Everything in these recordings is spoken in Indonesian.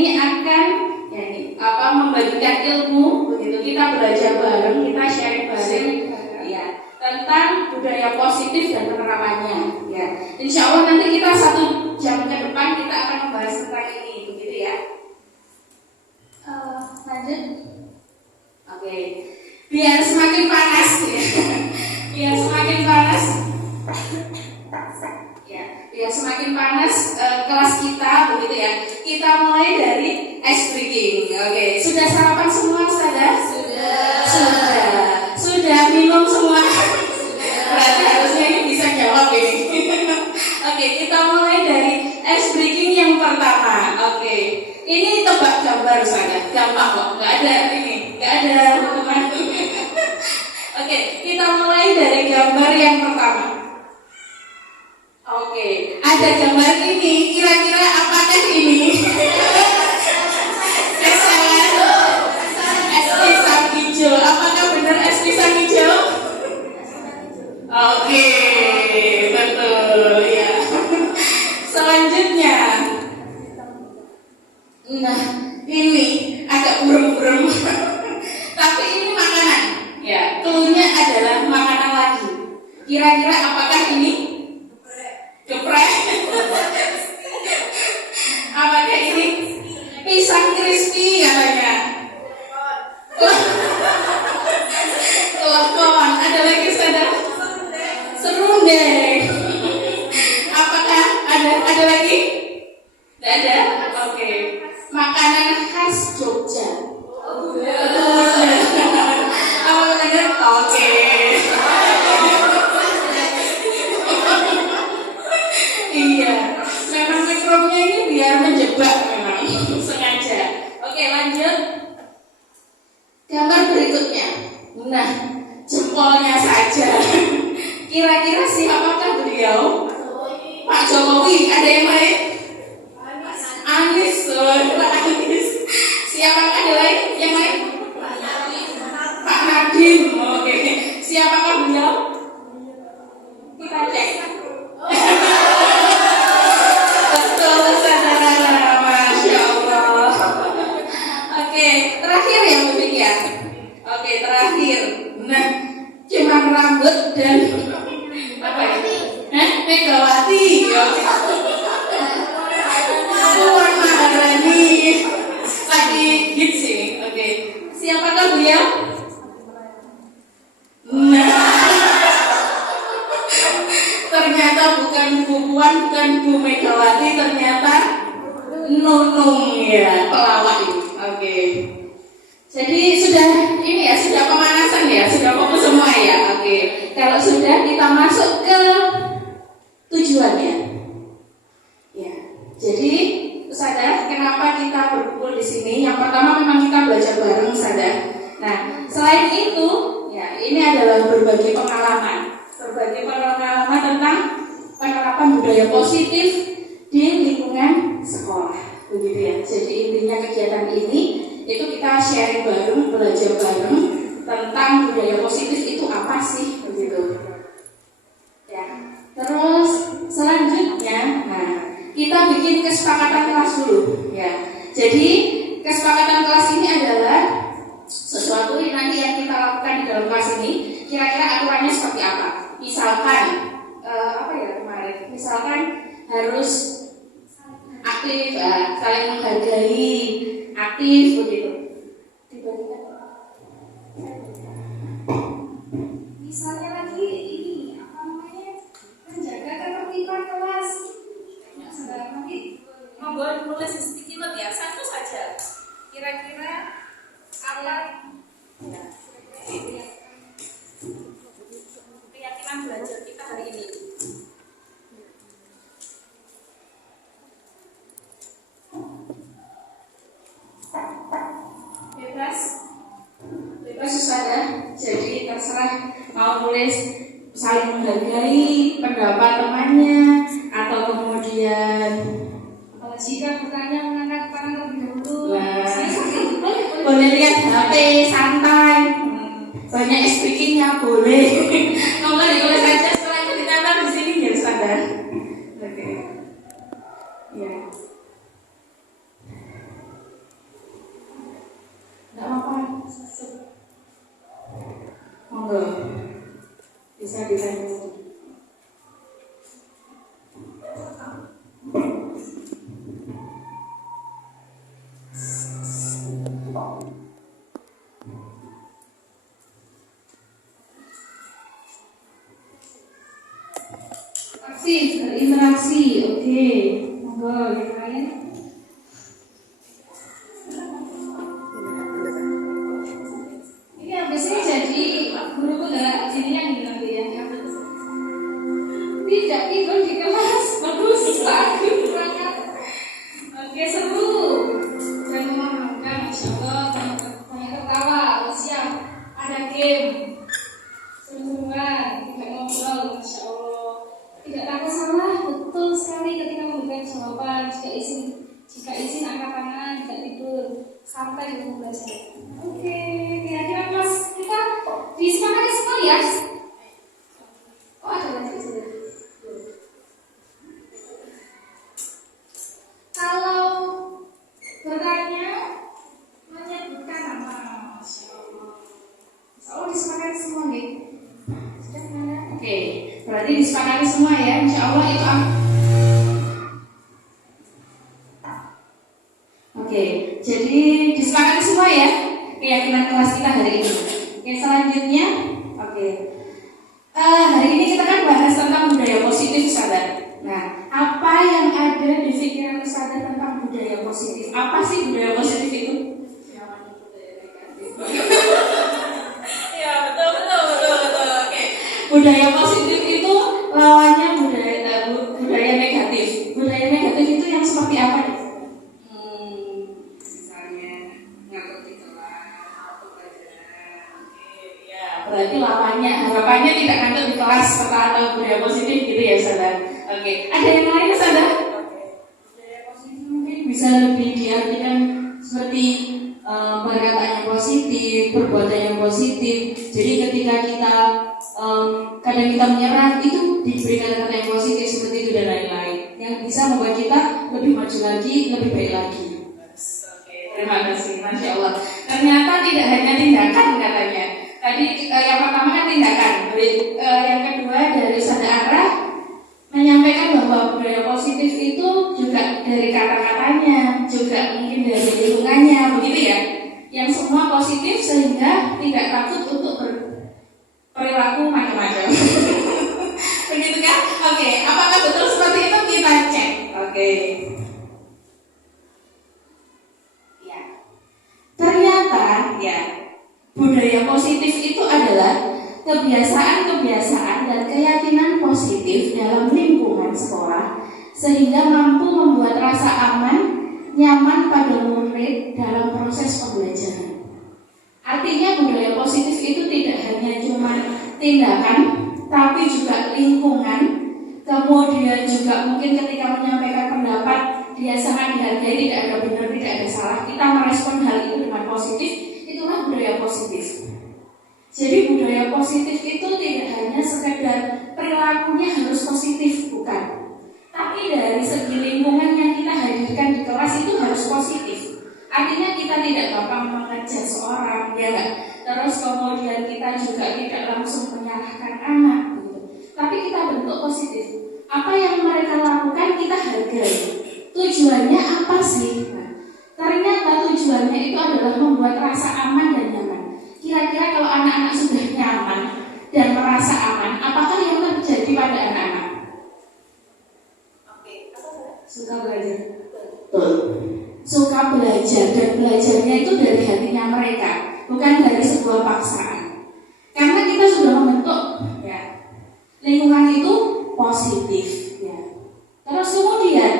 ini akan membagikan ilmu, begitu kita belajar bareng, kita sharing bareng, ya, tentang budaya positif dan penerapannya. Ya, insya Allah nanti kita 1 jam ke depan kita akan membahas tentang ini, begitu ya. Lanjut. Oke. Biar semakin panas ya. Biar semakin panas. Ya, biar semakin panas kelas kita, begitu ya. Kita mulai dari ice breaking. Oke, sudah sarapan semua, Ustazah? Sudah minum semua? Berarti harusnya ini bisa jawab ini. Oke, kita mulai dari ice breaking yang pertama. Oke. Ini tebak gambar Ustazah, gampang kok, nggak ada hukuman. Oke, kita mulai dari gambar yang pertama. Oke, ada gambar ini, kira-kira apakah ini? Es pisang hijau, apakah benar es pisang hijau? Oke, betul ya. Selanjutnya. Nah, ini agak burem-burem. Tapi ini makanan. Ya, cluenya adalah makanan lagi. Kira-kira apakah ini? Geprek. Apakah ini? Pisang crispy katanya. Telepon. Ada lagi Ustazah? Serundeng. Apakah ada lagi? Tidak ada? Oke. Makanan khas Jogja. Apa benar? Oke. Iya. Memang mikrofnya ini biar menjebak memang sengaja. Oke, lanjut. Gambar berikutnya. Nah, jempolnya saja. Kira-kira siapakah beliau? Pak Jokowi. Ada yang lain? Anies. Siapa ada lain? Yang lain? Pak Nadiem. Oke. Siapakah beliau? Kita cek. Betul, Ustazah. Masya Allah. Oke, terakhir yang demikian. Oke, terakhir. Nah, cuma rambut dan apa ya? Megawati. Oke. Puan Maharani lagi hits ini. Oke. Siapakah beliau? Nah, ternyata bukan Bu Puan, bukan Bu Megawati, ternyata Nunung ya, pelawak ini. Oke. Jadi sudah ini ya, sudah pemanasan ya, sudah fokus semua ya. Oke. Kalau sudah kita masuk ke tujuannya. Ya. Jadi Ustazah, kenapa kita berkumpul di sini? Yang pertama memang kita belajar bareng, Ustazah. Nah, selain itu, ya ini adalah berbagi pengalaman tentang penerapan budaya positif di lingkungan sekolah, begitu ya. Jadi intinya kegiatan ini itu kita sharing bareng, belajar bareng tentang budaya positif itu apa sih, begitu. Ya. Terus selanjutnya, nah, kita bikin kesepakatan kelas dulu ya. Jadi kesepakatan kelas ini adalah sesuatu yang nanti yang kita lakukan di dalam kelas ini. Kira-kira aturannya seperti apa? Misalkan apa ya kemarin? Misalkan harus aktif, saling menghargai, aktif begitu. Misalnya lagi ini apa namanya? Menjaga ketertiban kelas. Nanti membuat menulis sticky note ya, satu saja. Kira-kira apa? Ya, keyakinan belajar kita hari ini. Bebas Ustazah. Jadi terserah mau tulis saling menghargai pendapat temannya atau kemudian jika bertanya mengangkat tangan terlebih dahulu. Boleh lihat HP santai. Banyak speakingnya boleh. Nomor ditulis saja setelah itu dicatat di sini ya Ustazah. Oke. Ya. Monggo. Bisa ditanya. Berinteraksi, oke. Monggo, yang lain. Ini biasanya jadi guru enggak jadinya gini nanti ya. Tidak tidur di kelas, bagus, bagus banget. Oke, seru dan menyenangkan, masya Allah. Banyak ketawa, siap. Ada game, seru-seruan, tidak ngobrol, masya Allah. Tidak takut salah, betul sekali ketika memberikan jawaban. Jika izin angkat tangan, tidak tidur, sampai di belajar. Oke, kira-kira kelas kita disepakati semua ya? Oh, ada lagi sudah. Kalau bertanya, menyebutkan nama, masya Allah. Masya Allah disepakati semua nih. Sudah mana? Oke, berarti disepakati semua ya. Insya Allah itu Oke, jadi disepakati semua ya keyakinan kelas kita hari ini. Oke, selanjutnya, hari ini kita kan bahas tentang budaya positif, sahabat. Nah, apa yang ada di pikiran sahabat tentang budaya positif? Apa sih budaya positif itu? Ya, betul. Oke, budaya positif itu lawannya budaya negatif. Budaya negatif itu yang seperti apa nih? Berarti harapannya tidak ngantuk di kelas atau budaya positif gitu ya, saudara. Oke, ada yang lain, saudara? Budaya positif mungkin bisa lebih diartikan seperti perkataan yang positif, perbuatan yang positif. Jadi ketika kita kadang kita menyerah, itu diberikan kata yang positif seperti itu dan lain-lain, yang bisa membuat kita lebih maju lagi, lebih baik lagi. Oke, terima kasih, masya Allah. Ternyata tidak hanya tindakan katanya. Tadi yang pertama kan tindakan, yang kedua dari Sadara menyampaikan bahwa budaya positif itu juga dari kata-katanya, juga mungkin dari lingkungannya, begitu ya. Yang semua positif sehingga tidak takut untuk berperilaku macam-macam. Begitu kan? Oke, apakah betul seperti itu? Kita cek. Oke. Ya. Ternyata ya, budaya positif itu adalah kebiasaan-kebiasaan dan keyakinan positif dalam lingkungan sekolah sehingga mampu membuat rasa aman, nyaman pada murid dalam proses pembelajaran. Artinya budaya positif itu tidak hanya cuma tindakan, tapi juga lingkungan. Kemudian juga mungkin ketika menyampaikan pendapat dia sangat dihargai, tidak ada benar, tidak ada salah. Kita merespon hal itu dengan positif. Itulah budaya positif. Jadi budaya positif itu tidak hanya sekedar perilakunya harus positif, bukan. Tapi dari segi lingkungan yang kita hadirkan di kelas itu harus positif. Artinya kita tidak gampang mengejar seorang, ya enggak? Terus kemudian kita juga tidak langsung menyalahkan anak, gitu. Tapi kita bentuk positif. Apa yang mereka lakukan kita hargai. Tujuannya apa sih? Ternyata tujuannya itu adalah membuat rasa aman dan nyaman. Kira-kira kalau anak-anak sudah nyaman dan merasa aman, apakah yang terjadi pada anak-anak? Suka belajar. Betul. Suka belajar dan belajarnya itu dari hatinya mereka, bukan dari sebuah paksaan. Karena kita sudah membentuk ya, lingkungan itu positif ya. Terus kemudian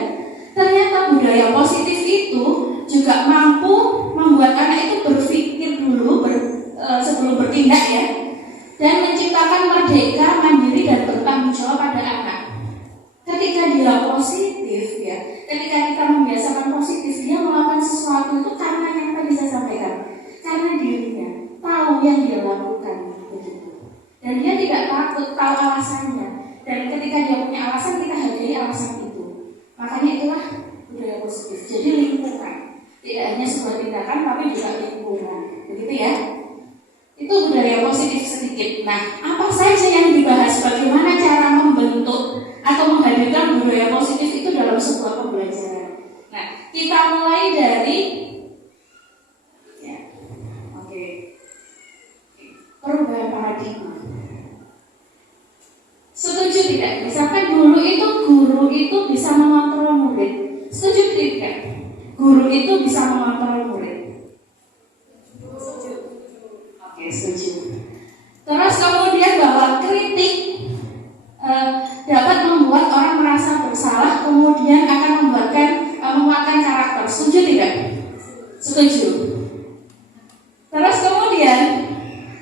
ternyata budaya positif itu juga mampu membuat anak itu berpikir dulu sebelum bertindak ya, dan menciptakan merdeka, mandiri dan bertanggung jawab pada anak. Ketika dia positif ya, ketika kita membiasakan positif, dia melakukan sesuatu itu karena yang tadi saya sampaikan, karena dirinya tahu yang dia lakukan begitu, dan dia tidak takut tahu alasannya. Dan ketika dia punya alasan, kita hargai alasan itu. Makanya itulah budaya positif. hanya sebuah tindakan tapi juga lingkungan, begitu ya. Itu budaya positif sedikit. Nah, apa saja yang dibahas, bagaimana cara membentuk atau menghadirkan budaya positif itu dalam sebuah pembelajaran. Nah, kita mulai dari perubahan paradigma. Setuju tidak? Misalkan dulu itu guru itu bisa mengontrol murid. Setuju tidak? Guru itu bisa mengontrol murid. Setuju. Oke, setuju. Terus kemudian bahwa kritik dapat membuat orang merasa bersalah, kemudian akan menguatkan karakter. Setuju tidak? Setuju. Terus kemudian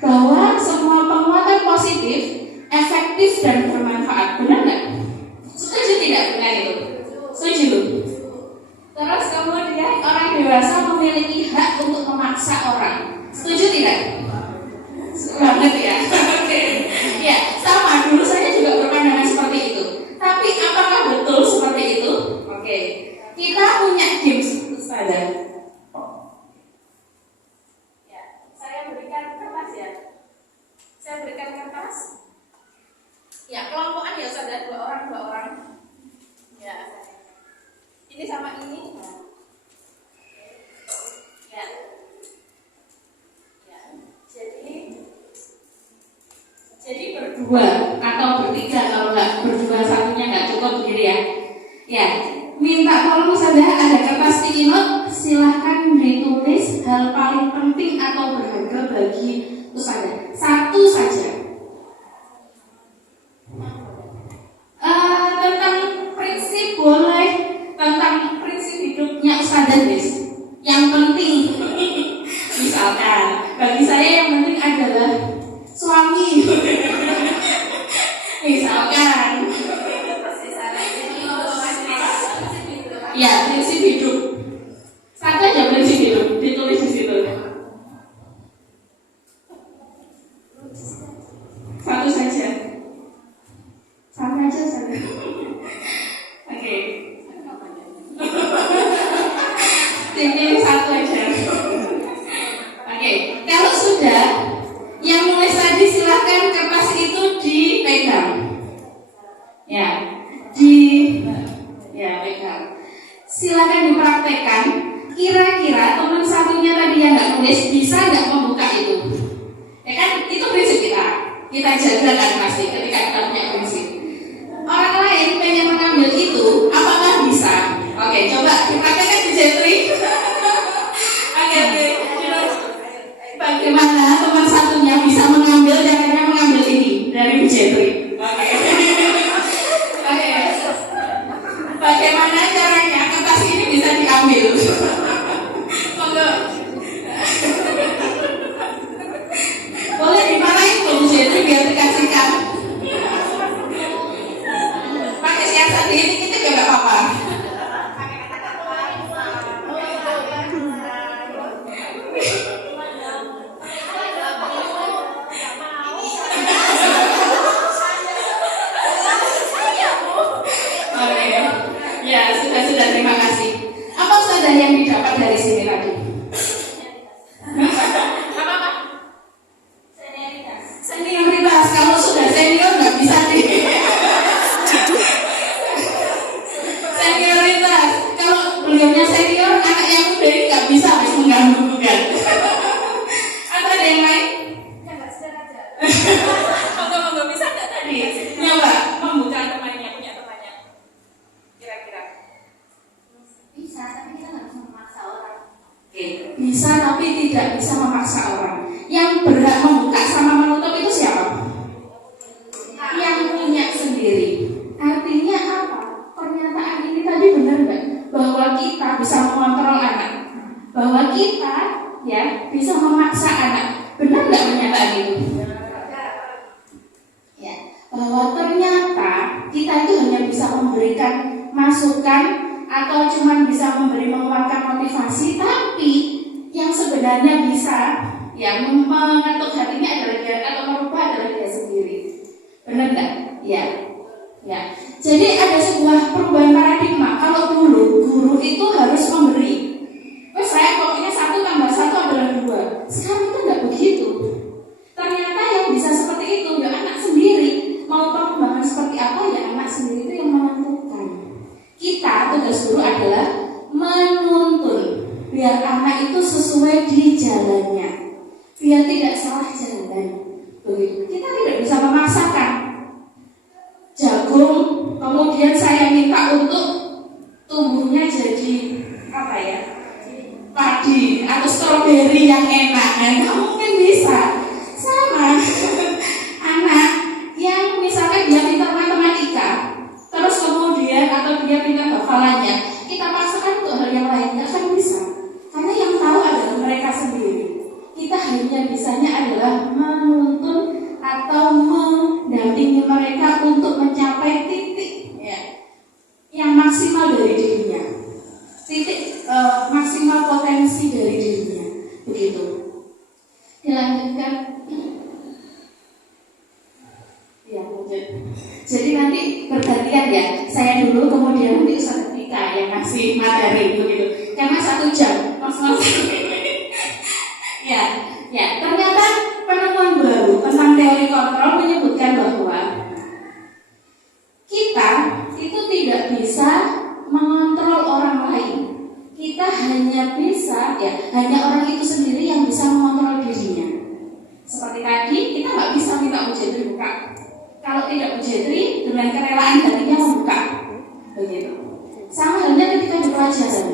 bahwa semua penguatan positif efektif dan bermanfaat, benar nggak? Setuju tidak dengan itu? Setuju. Terus kemudian orang dewasa memiliki hak untuk memaksa orang. Setuju tidak? Banget ya. Oke. Ya, sama. Dulu saya juga berpandangan seperti itu. Tapi apakah betul seperti itu? Oke. Kita punya games, Ustazah. Saya berikan kertas. Ya, kelompokan ya Ustazah, dua orang. Ya. Ini sama ini. Ya. Ya. Jadi berdua atau bertiga, kalau nggak berdua satunya nggak cukup begini ya. Ya. Minta tolong Ustazah, ada kertas sticky note, silahkan ditulis hal paling penting atau berharga bagi Ustazah. Satu saja. Tentang prinsip boleh, tentang prinsip hidupnya Ustazah guys. Yang penting, misalkan bagi saya yang penting adalah suami. Misalkan, ya prinsip hidup. Satu aja prinsip hidup, ditulis di situ. Satu saja. Sama aja saja. Oke. Tinggal satu aja. Oke. Kalau sudah, yang nulis tadi silakan kertas itu dipegang. Ya, pegang. Silakan dipraktekkan. Kira-kira teman satunya tadi yang nggak nulis bisa nggak membuka itu? Ya kan, itu prinsip kita jaga kan pasti ketika kita punya prinsip. Orang lain pengen mengambil itu, apakah bisa? Oke, coba dipraktekkan di Jetri. Oke. Bagaimana teman satunya bisa mengambil, caranya mengambil ini dari Jetri? Oke. Bagaimana caranya kertas ini bisa diambil? Monggo. Boleh dimarahin dulu Jetri biar dikasihkan. Pakai siasat ini kita juga nggak apa-apa. Oke, ya sudah terima kasih. Apa saja yang didapat dari sini tadi? Senioritas, kalau sudah senior nggak bisa nih. Senioritas, kalau beliaunya senior, anak yang muda ini nggak bisa harus mengganggu bukan? Atau ada yang lain? Monggo bisa nggak tadi? Nyoba membuka temannya, punya temannya. Kira-kira bisa, tapi kita nggak bisa memaksa orang. Oke, bisa tapi tidak bisa memaksa orang. Yang berhak membuka sama menutup itu siapa? Yang punya sendiri. Artinya apa? Pernyataan ini tadi benar nggak? Bahwa kita bisa mengontrol anak, bahwa kita ya bisa memaksa anak. Benar nggak pernyataan itu? Ya, bahwa ternyata kita itu hanya bisa memberikan masukan atau cuma bisa mengeluarkan motivasi, tapi yang sebenarnya bisa yang mengetuk hatinya adalah dia atau merubah adalah dia sendiri. Benar nggak? Ya. Jadi ada sebuah perubahan paradigma. Kalau dulu guru itu harus memberi. Saya kok orang tua. Sekarang itu nggak begitu. Ternyata yang bisa seperti itu ya anak sendiri. Mau perkembangan seperti apa ya anak sendiri itu yang menentukan. Kita tugas guru adalah menuntun biar anak itu sesuai di jalannya, biar tidak salah jalan. Begitu. Kita tidak bisa memaksakan. Jagung kemudian saya minta untuk tumbuhnya jadi apa ya? Padi atau stroberi yang enak, nggak mungkin bisa. Sama anak yang misalnya dia pintar matematika, terus kemudian atau dia pintar hafalannya, kita paksakan untuk hal yang lain, nggak akan bisa. Karena yang tahu adalah mereka sendiri. Kita hanya bisanya adalah menuntun atau mendampingi mereka untuk mencapai titik ya, yang maksimal dari dirinya, titik maksimal potensi dari dirinya, begitu. Dilanjutkan. Ya, jadi nanti bergantian ya. Saya dulu, kemudian nanti Ustaz Tika yang ngasih materi begitu. Karena 1 jam maksimal. Ya, ternyata penemuan baru tentang teori kontrol menyebutkan bahwa kita itu tidak bisa mengontrol orang lain. Kita hanya bisa, hanya orang itu sendiri yang bisa mengontrol dirinya. Seperti tadi, kita nggak bisa minta Ujetri buka. Kalau tidak Ujetri, dengan kerelaan hatinya membuka. Begitu. Sama halnya ketika di pelajaran,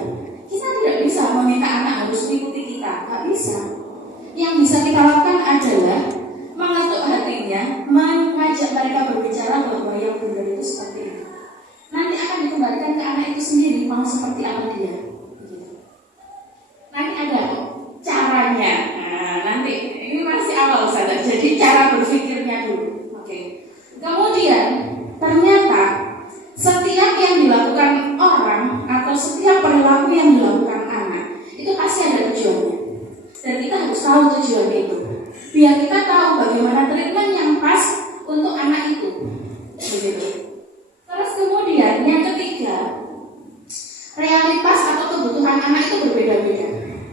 kita tidak bisa meminta anak harus mengikuti kita, nggak bisa. Yang bisa kita lakukan adalah mengetuk hatinya, mengajak mereka berbicara bahwa yang benar itu seperti itu. Nanti akan dikembalikan ke anak itu sendiri mau seperti apa dia. Nanti ada caranya. Nah, nanti ini masih awal saja. Jadi cara berpikirnya dulu. Oke. Kemudian ternyata setiap yang dilakukan orang atau setiap perilaku yang dilakukan anak itu pasti ada tujuannya. Dan kita harus tahu tujuan itu. Biar kita tahu bagaimana treatment yang pas untuk anak itu. Begitu. Terus kemudian yang ketiga, realitas atau kebutuhan anak itu berbeda-beda.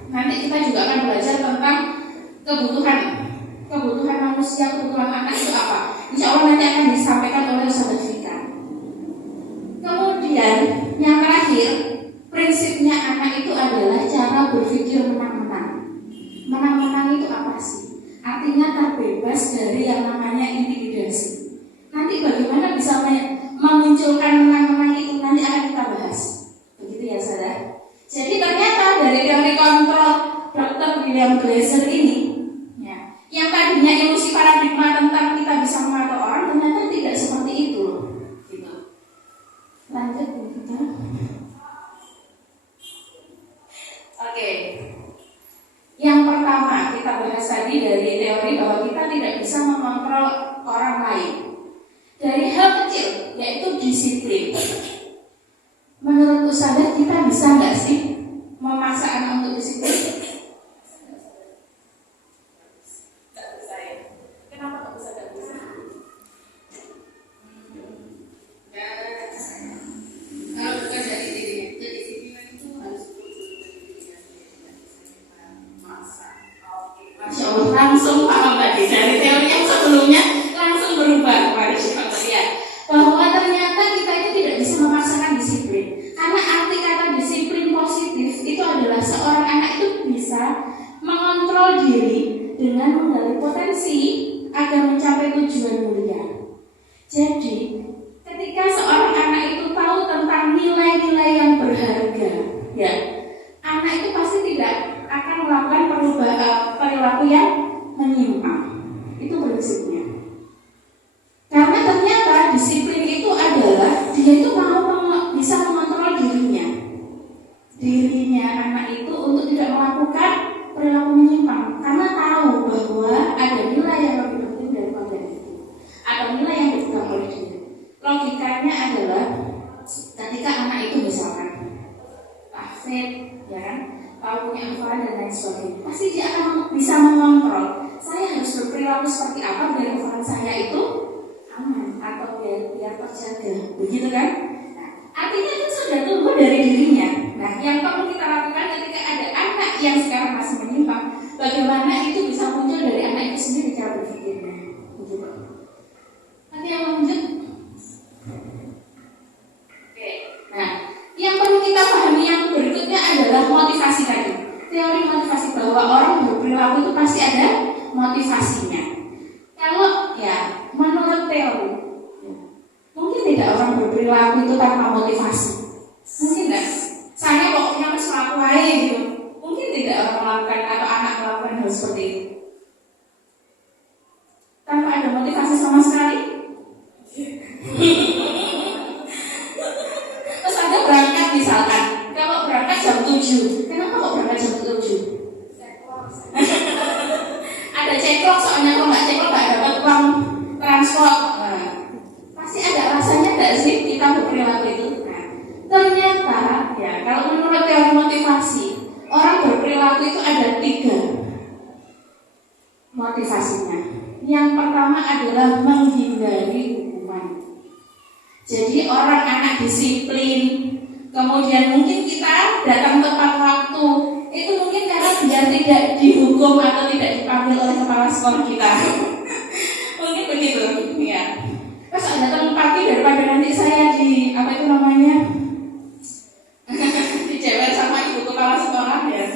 Nanti kita juga akan belajar tentang kebutuhan manusia, kebutuhan anak itu apa. Insya Allah nanti akan disampaikan oleh Ustaz Fika. Kemudian yang terakhir, prinsipnya anak itu adalah cara berpikir menang-menang. Menang-menang itu apa sih? Artinya terbebas dari yang namanya intimidasi. Nanti bagaimana bisa memunculkan menang-menang itu nanti akan kita bahas. Begitu ya saudara. Jadi ternyata dari teori kontrol Dr. William Glasser ini ya, yang tadinya ilusi paradigma tentang kita bisa mengatur orang ternyata tidak seperti itu. Gitu. Lanjut kita. Oke. Yang pertama kita bahas tadi dari teori bahwa kita tidak bisa mengontrol orang lain. Dari hal kecil yaitu disiplin. Menurut Ustazah kita bisa nggak sih memaksa anak untuk disiplin? Nggak bisa ya. Kenapa nggak bisa? Kalau bukan dari dirinya, kedisiplinan itu harus maksa. Masya Allah, langsung paham tadi dari teori yang sebelumnya langsung berubah. Bahwa ternyata kita itu tidak bisa memaksakan disiplin. Karena arti kata disiplin positif itu adalah seorang anak itu bisa mengontrol diri dengan menggali potensi agar mencapai tujuan mulia. Jadi, ketika seorang anak itu tahu tentang nilai-nilai yang berharga, ya, anak itu pasti tidak akan melakukan perilaku yang menyimpang. Itu prinsipnya. Karena ternyata disiplin itu adalah dia itu bisa mengontrol dirinya anak itu untuk tidak melakukan perilaku menyimpang. Karena tahu bahwa ada nilai yang lebih penting daripada itu, atau nilai yang dipegang oleh dia. Logikanya adalah ketika anak itu misalkan tahfidz, ya kan, tahu punya hafalan dan lain sebagainya, pasti dia akan bisa mengontrol. Saya harus berperilaku seperti apa biar hafalan saya itu aman atau biar terjaga, begitu kan? Nah, artinya itu sudah tumbuh dari dirinya. Nah, yang perlu kita lakukan ketika ada anak yang sekarang masih menyimpang, bagaimana itu bisa muncul dari anak itu sendiri cara berpikirnya. Begitu. Nanti yang lanjut. Oke. Nah, yang perlu kita pahami yang berikutnya adalah motivasi tadi. Teori motivasi bahwa orang berperilaku itu pasti ada motivasinya. Kalau ya menurut teori, mungkin tidak orang berperilaku itu tanpa motivasi. Mungkin tidak. Saya pokoknya harus melakukan aja gitu. Mungkin tidak orang melakukan atau anak melakukan hal seperti itu tanpa ada motivasi sama sekali. Terus Anda berangkat misalkan, kalau berangkat jam 7, kenapa kok berangkat jam 7? Ada ceklok, soalnya kalau nggak ceklok nggak dapat uang transport. Nah, pasti ada alasannya nggak sih kita berperilaku itu? Nah, ternyata ya kalau menurut teori motivasi, orang berperilaku itu ada 3 motivasinya. Yang pertama adalah menghindari hukuman. Jadi orang anak disiplin, kemudian mungkin kita datang tepat waktu, itu mungkin karena biar tidak dihukum atau tidak dipanggil oleh kepala sekolah kita. Mungkin begitu, ya. Terus datang pagi daripada nanti saya di apa itu namanya dijewer sama ibu kepala sekolah ya,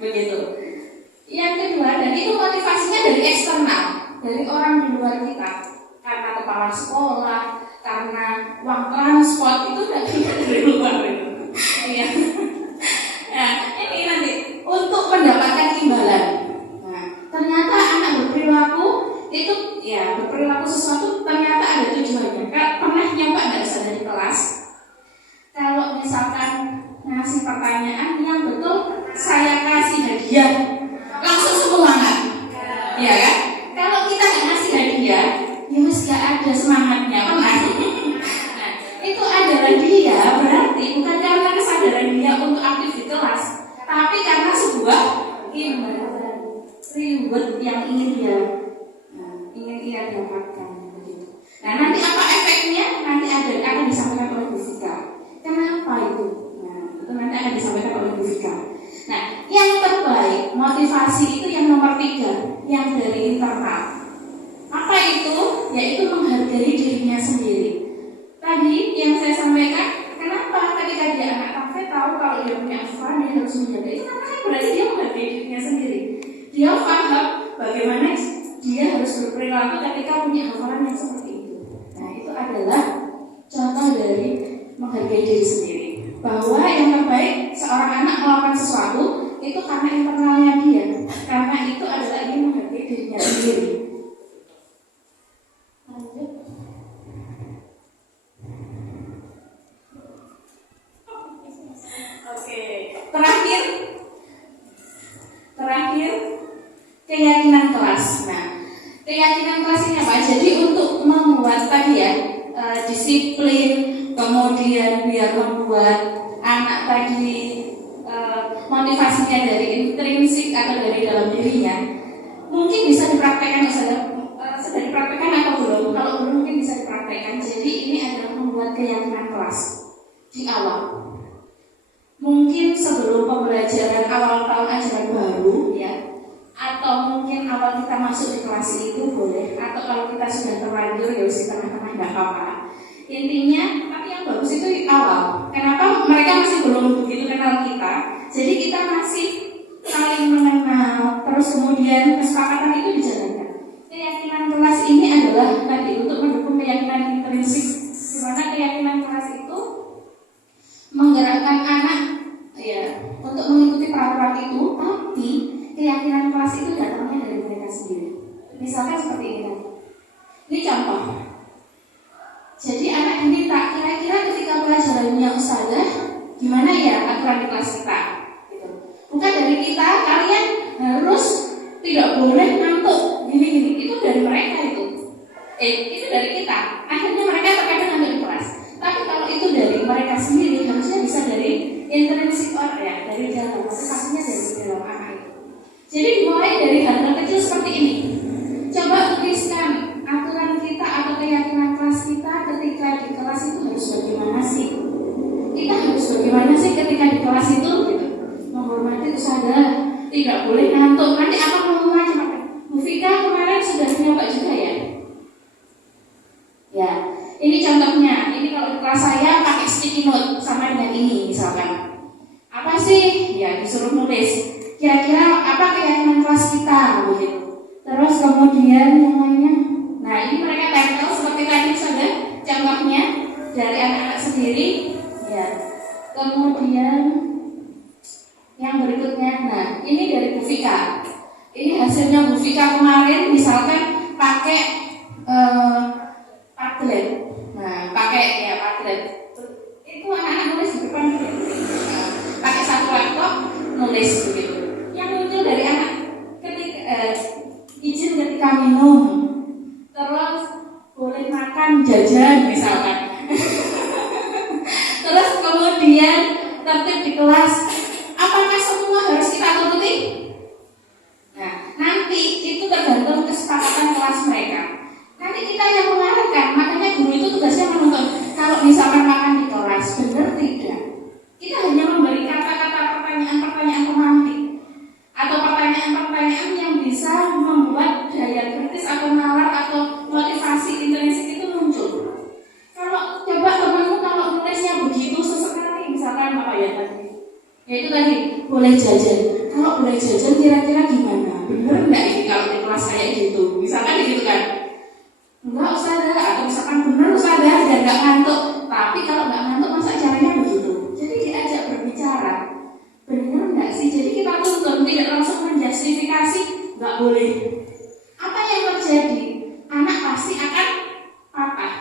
begitu. Yang kedua, dan itu motivasinya dari eksternal, dari orang di luar kita, karena kepala sekolah, karena uang transport itu datangnya dari luar itu. Iya. Nah, ini nanti untuk mendapatkan imbalan. Nah, ternyata anak berperilaku itu ya berperilaku sesuatu ternyata ada tujuannya. Pernah nyoba nggak usah dari kelas? Kalau misalkan ngasih pertanyaan yang betul, saya kasih hadiah, langsung semangat, ya kan? Kalau kita nggak ngasih hadiah, ya mas nggak ada semangatnya, pernah? Nah, itu adalah dia berarti bukan karena kesadaran dia untuk aktif di kelas, tapi karena sebuah imbalan, reward yang ingin dia dapatkan. Begitu. Nah, nanti apa efeknya? Nanti akan disampaikan oleh Bu Fika. Kenapa itu? Nah, itu nanti akan disampaikan oleh Bu Fika. Nah, yang terbaik motivasi itu yang nomor 3, yang dari internal. Apa itu? Yaitu menghargai dirinya sendiri. Tadi yang saya sampaikan, kenapa ketika dia anak kafe tahu kalau dia punya hafalan dia harus menjaga itu, karena berarti dia menghargai dirinya sendiri. Dia paham bagaimana dia harus berperilaku ketika punya hafalan yang seperti itu. Nah, itu adalah contoh dari menghargai diri sendiri. Bahwa yang terbaik seorang anak melakukan sesuatu itu karena internalnya dia, karena itu adalah ingin menghargai dirinya sendiri. Lanjut. Oke, terakhir keyakinan kelas. Nah, keyakinan kelas ini apa? Jadi untuk membuat tadi ya disiplin, kemudian biar membuat anak tadi motivasinya dari intrinsik atau dari dalam dirinya, mungkin bisa dipraktekkan sudah dipraktekkan atau belum? Kalau belum mungkin bisa dipraktekkan. Jadi ini adalah membuat keyakinan kelas di awal. Mungkin sebelum pembelajaran awal tahun ajaran baru ya, atau mungkin awal kita masuk di kelas itu boleh, atau kalau kita sudah terlanjur ya di tengah-tengah nggak apa-apa. Intinya, tapi yang bagus itu di awal. Kenapa? Mereka masih belum begitu kenal kita, jadi kita masih saling mengenal. Terus kemudian kesepakatan itu dijalankan. Keyakinan kelas ini adalah tadi untuk mendukung keyakinan intrinsik, di mana keyakinan kelas itu menggerakkan anak ya untuk mengikuti peraturan itu, tapi keyakinan kelas itu datangnya dari mereka sendiri. Misalkan seperti ini. Ini contoh. Jadi anak diminta kira-kira ketika pelajarannya ustazah gimana ya aturan di kelas kita. Gitu. Bukan dari kita, kalian harus tidak boleh ngantuk. Gini-gini, itu dari mereka itu. Itu dari kita. Akhirnya mereka terkadang ngantuk di kelas. Tapi kalau itu dari mereka sendiri, harusnya bisa dari intrinsik orang ya, dari dalam, motivasinya dari dalam anak itu. Jadi dimulai dari hal-hal kecil seperti ini. Coba tuliskan aturan kita atau keyakinan kelas kita ketika di kelas itu harus bagaimana sih? Kita harus bagaimana sih ketika di kelas itu? Gitu. Menghormati ustazah, tidak tidak boleh ngantuk. Nanti akan macam-macam. Bu Vika kemarin sudah nyoba juga ya? Ya, ini contohnya. Ini kalau di kelas saya pakai sticky note sama dengan ini misalkan. Apa sih? Ya disuruh nulis. Kira-kira apa keyakinan kelas kita begitu. Terus kemudian yang lainnya. Nah ini mereka tempel seperti tadi saja contohnya dari anak-anak sendiri. Ya. Kemudian yang berikutnya. Nah ini dari Bu Vika. Ini hasilnya Bu Vika kemarin misalkan pakai Padlet. Nah, pakai ya Padlet. Itu anak-anak nulis di depan gitu. Nah, pakai satu laptop nulis begitu. Yang muncul dari anak ketika izin ketika minum, terus boleh makan jajan misalkan. Terus kemudian tertib di kelas. Apakah semua harus kita turuti? Nah, nanti itu tergantung kesepakatan kelas mereka. Nanti kita yang mengarahkan, makanya guru itu tugasnya menuntun. Kalau misalkan makan di kelas, benar tidak? Kita hanya memberi kata-kata pertanyaan-pertanyaan pemantik atau pertanyaan-pertanyaan yang bisa membuat daya kritis atau nalar atau motivasi intrinsik itu muncul. Kalau coba temanmu kalau nulisnya begitu sesekali, misalkan apa ya tadi? Ya itu tadi, boleh jajan. Kalau boleh jajan kira-kira gimana? Benar enggak ini kalau di kelas kayak gitu? Misalkan gitu kan? Enggak usah ada, atau misalkan benar usah ada dan enggak ngantuk. Tapi kalau enggak ngantuk masa caranya begitu? Jadi diajak berbicara. Benar enggak sih? Jadi kita tuntun, tidak langsung menjustifikasi, enggak boleh. Apa yang terjadi? Anak pasti akan patah.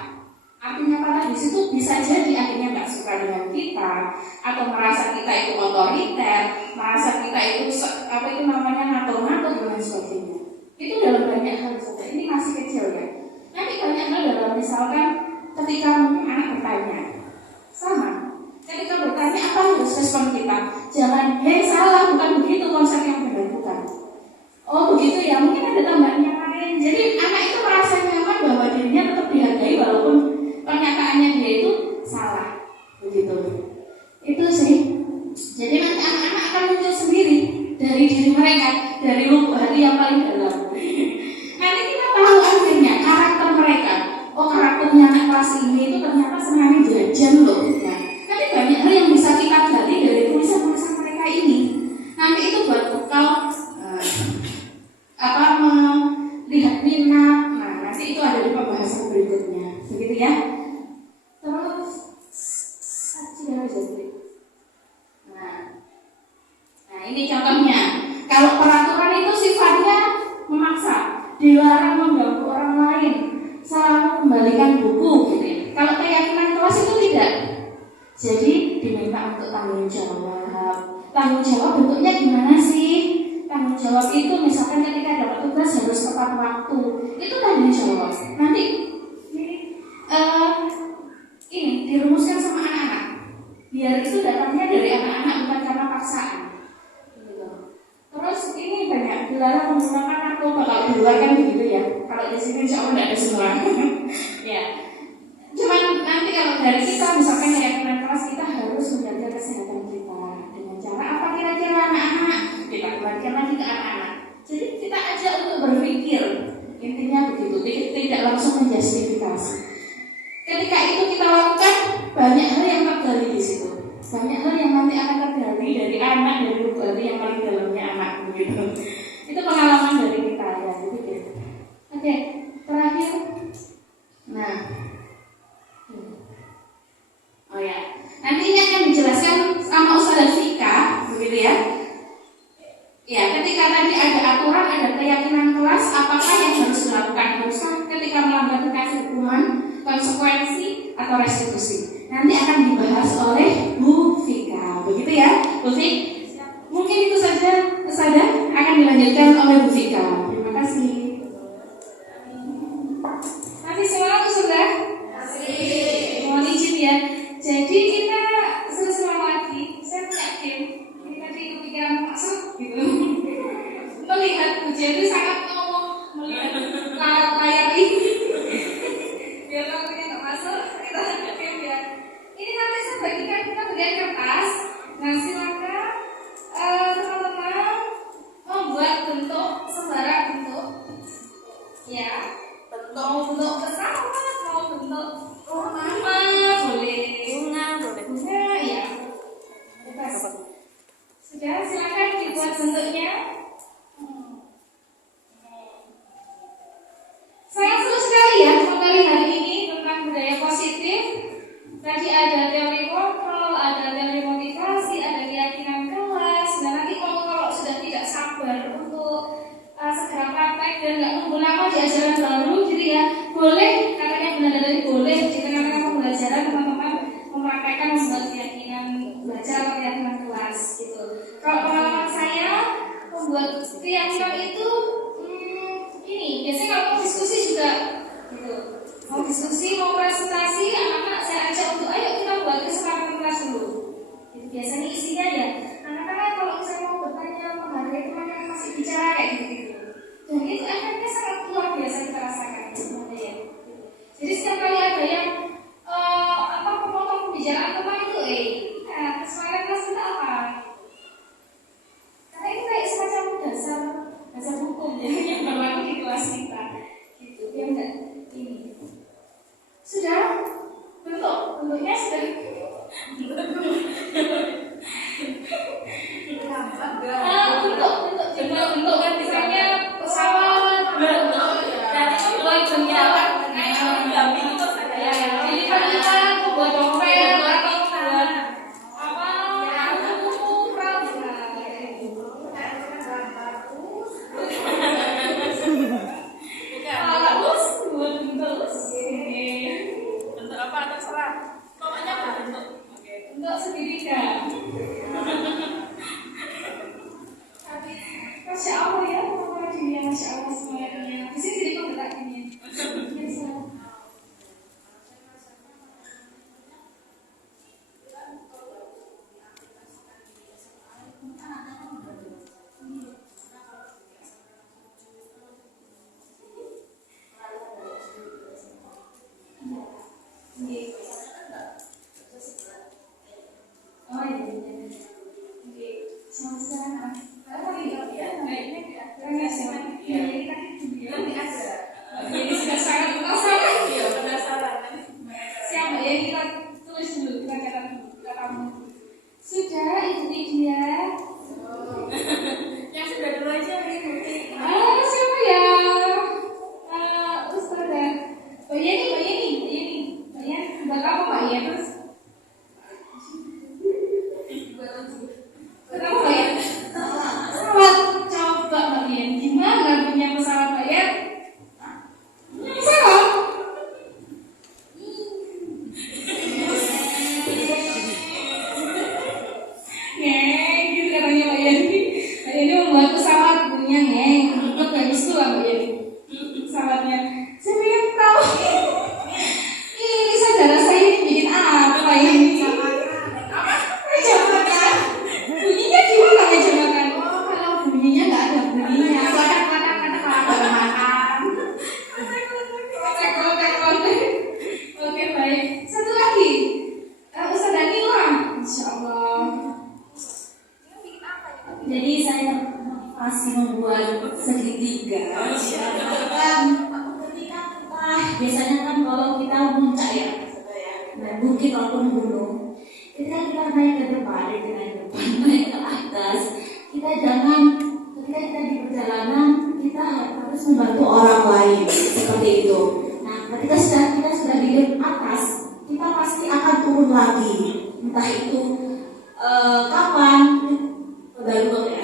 Artinya patah di situ bisa jadi akhirnya enggak suka dengan kita atau merasa kita itu otoriter, merasa kita itu apa itu namanya ngatur-ngatur dan sebagainya. Itu dalam banyak hal saja. Ini masih kecil ya. Nanti banyak hal dalam misalkan ketika mungkin anak bertanya, sama. Ketika bertanya apa harus respon kita? Jangan, salah, bukan begitu konsep yang benar, bukan. Oh begitu ya, mungkin ada tambahan yang lain. Jadi anak itu merasa nyaman bahwa dirinya tetap dihargai walaupun pernyataannya dia itu salah, begitu. Itu sih. Jadi nanti anak-anak akan muncul sendiri dari diri mereka, dari lubuk hati yang paling dalam. Nanti kita tahu akhirnya karakter mereka. Oh karakternya anak kelas ini itu ternyata senangnya jajan loh. Nah, nanti banyak hal yang bisa kita gali dari tulisan-tulisan mereka ini. Nanti itu buat bekal melihat minat. Nah nanti itu ada di pembahasan berikutnya. Begitu ya. Terus Nah ini contohnya. Kalau peraturan itu sifatnya memaksa, dilarang mengganggu orang lain, selalu kembalikan buku gitu ya. Kalau keyakinan kelas itu tidak. Jadi diminta untuk tanggung jawab. Tanggung jawab bentuknya gimana sih? Tanggung jawab itu misalkan ketika dapat tugas harus tepat waktu. Itu tanggung jawab. Nanti ini dirumuskan sama anak-anak. Biar itu datangnya dari anak-anak bukan karena paksaan. Terus ini banyak dilarang menggunakan narkoba. Kalau di luar kan begitu ya. Kalau di sini insya Allah tidak ada semua. Ya. Cuman nanti kalau dari kita misalkan keyakinan kelas kita harus menjaga kesehatan kita dengan cara apa kira-kira anak-anak? Kita kembalikan lagi ke anak-anak. Jadi kita ajak untuk berpikir. Intinya begitu. Tidak langsung menjustifikasi. Ketika itu kita lakukan banyak hal yang tergali di situ. Banyak hal yang nanti akan tergali dari anak, dari lubuk hati yang paling dalamnya anak begitu. Itu pengalaman dari kita ya, gitu. Oke, terakhir. Nah, oh ya, nanti ini akan dijelaskan sama Ustazah Vika, begitu ya. Ya, ketika tadi ada aturan, ada keyakinan kelas, apakah yang harus dilakukan? Harusnya ketika melanggar dikasih hukuman, konsekuensi atau restitusi. Nanti akan dibahas oleh Bu Vika, begitu ya, Bu Vika. Mungkin itu saja akan dilanjutkan oleh Bu Vika. Terima kasih. Masih semangat sudah? Masih. Mohon izin ya. Jadi kita seru-seru lagi. Saya punya tim. Ini tadi kepikiran masuk gitu. Melihat Bu Jenny sangat ngomong melihat layar ini. Biar waktunya nggak masuk, kita ada tim ya. Ini nanti saya bagikan, kita bagian kertas. Nah silakan teman-teman sabar untuk segera praktek dan nggak nunggu lama di ajaran baru, jadi ya boleh, katanya benar-benar boleh di tengah-tengah pembelajaran teman-teman mempraktekkan membuat keyakinan belajar atau keyakinan kelas gitu. Kalau pengalaman saya membuat keyakinan itu ini biasanya kalau mau diskusi juga gitu, mau diskusi mau presentasi anak-anak saya ajak untuk ayo kita buat kesepakatan kelas dulu. Itu biasanya isinya ya anak-anak kalau saya mau bertanya menghargai teman yang masih bicara kayak gitu. Dan itu efeknya sangat luar biasa kita rasakan semuanya ya. Jadi setiap kali ada yang memotong pembicaraan teman itu, semangat kelas kita apa? Karena itu kayak semacam dasar hukum ya yang berlaku di kelas kita, gitu. Ya enggak ini sudah bentuknya sudah bentuk kan misalnya pesawat nanti kan buat jendela jadi kan buat dompet atau buat Bentuk apa terserah. Pokoknya berbentuk. Oke. untuk sendiri kan. Masya Allah ya, teman-teman dunia, Masya Allah semuanya. Di sini jadi penggerak ini. Oh iya. Sama-sama. Jadi sudah sangat penasaran. Iya, penasaran. Siapa ya, kita tulis dulu, kita catat dulu, kita tahu. Sudah, itu dia. Yang sudah dulu aja ini. Siapa ya? Ustazah. Mbak Yeni. Buat apa Mbak Yeni? Terus? Kenapa Mbak Yeni? Pesawat, coba Mbak Yeni. Gimana punya pesawat Mbak Yeni? Pesawat? Gitu katanya Mbak Yeni. Mbak Yeni membuat pesawat punya untuk bagus tuh Mbak Yeni. Pesawatnya. Saya pengen tahu. Ini saudara saya ini bikin apa ini? Meja makan. Bunyinya gimana meja makan? Oh, kalau bunyinya nggak ada bunyinya. Kotak makan. Kotak. Oke baik. Satu lagi. Ustaz Danila. Insya Allah. Jadi saya masih membuat segitiga. Ketika kita biasanya kan kalau kita muncak ya, naik bukit ataupun gunung, ketika kita naik ke depan, naik ke atas, kita jangan ketika kita di perjalanan kita harus membantu orang lain seperti itu. Nah, ketika kita sudah di atas, kita pasti akan turun lagi, entah itu kapan. Baru ya.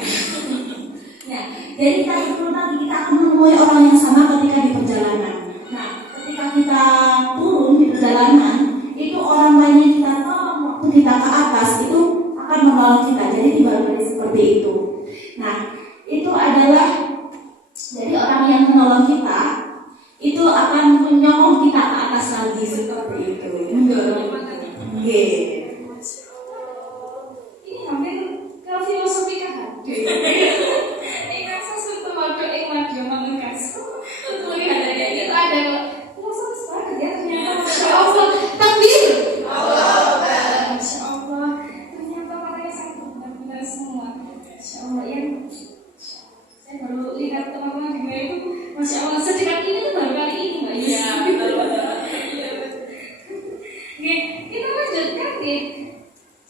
Nah, jadi kita turun lagi, kita akan menemui orang yang sama ketika di perjalanan. Nah, ketika kita turun di perjalanan, itu orang lain yang kita tolong waktu kita ke atas itu akan menolong kita. Jadi dibalik seperti itu. Nah, itu adalah jadi orang yang menolong kita itu akan menyokong kita ke atas lagi seperti itu. Mendorong. Oke. Ini hampir ke filosofi kan? Ikan sesuatu model ikan dia menengkas. Tulisan ada itu ada filosofi banget ya ternyata. Masya Allah, takbir. Masya Allah, ternyata makanya sangat benar-benar semua. Masya Allah ya. Saya baru lihat teman-teman di media itu, Masya Allah sedekat ini tuh baru kali ini Mbak Yus. Iya, betul. Kita lanjutkan nih.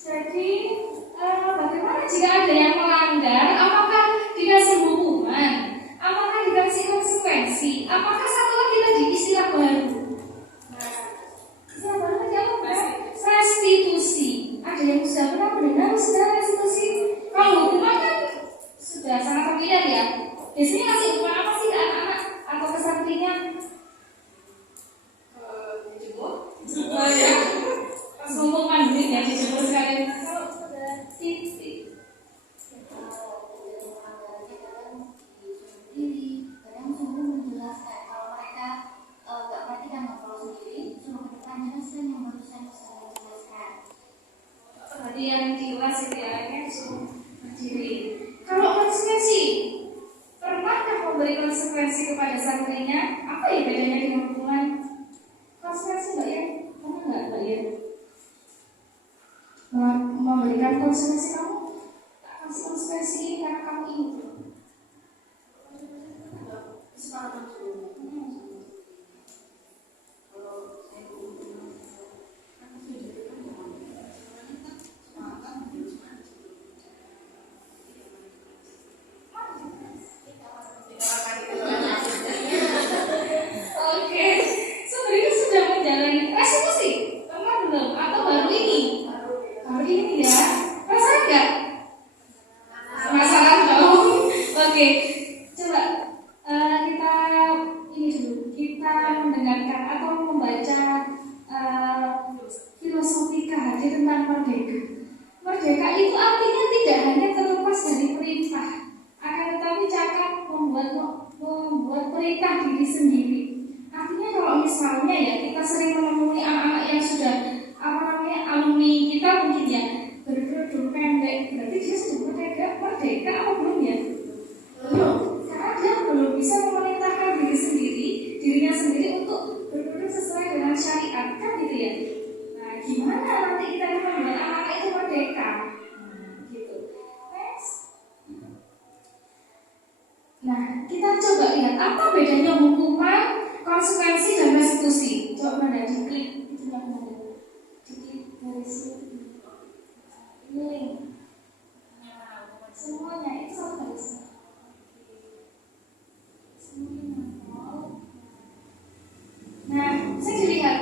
Jadi bagaimana jika ada yang melanggar? Apakah dikasih hukuman? Apakah dikasih konsekuensi? Apakah satu lagi tadi istilah baru? Istilah baru tadi apa? Restitusi. Ada yang sudah pernah mendengar istilah restitusi? Kalau hukuman kan sudah sangat masa pilihan ya. Biasanya ngasih hukuman apa sih ke anak-anak atau ke santrinya? Dijemur. Oh ya. Pas ngumpulkan duit ya dijemur sekalian. Kalau sudah titik. Kadang suruh menjelaskan kalau mereka nggak perhatikan ngobrol sendiri, suruh ke depan jelaskan yang barusan saya jelaskan. Perhatian di kelas itu ya, kan disuruh berdiri. Kalau konsekuensi, pernahkah memberi konsekuensi kepada santrinya? Apa ya bedanya dengan hukuman? Konsekuensi Mbak ya? Pernah nggak Mbak ya? Memberikan konsekuensi kamu? Tak kasih konsekuensi ini karena kamu ini. Kesepakatan dulu. Kalau saya Oke, sebenarnya sudah menjalani resolusi, pernah belum? Atau baru ini? Baru ini ya. Penasaran nggak? Penasaran dong. Oke, coba kita ini dulu. Kita mendengarkan atau membaca filosofi KHD tentang merdeka. Merdeka itu artinya tidak hanya terlepas dari perintah, akan tetapi cakap membuat perintah diri sendiri. Artinya kalau misalnya ya kita sering menemui anak-anak yang sudah alumni kita mungkin ya berkerudung pendek, berarti dia sudah merdeka apa belum ya? Belum, karena dia belum bisa memerintahkan dirinya sendiri untuk berkerudung sesuai dengan syariat kan gitu ya. Nah gimana nanti kita membuat anak-anak itu merdeka? Gitu. Next. Nah, kita coba lihat apa bedanya hukuman, konsekuensi, dan restitusi. Coba ada diklik, itu yang ada. Diklik garis ini link. Semuanya itu satu garis. Semuanya. Nah, saya dilihat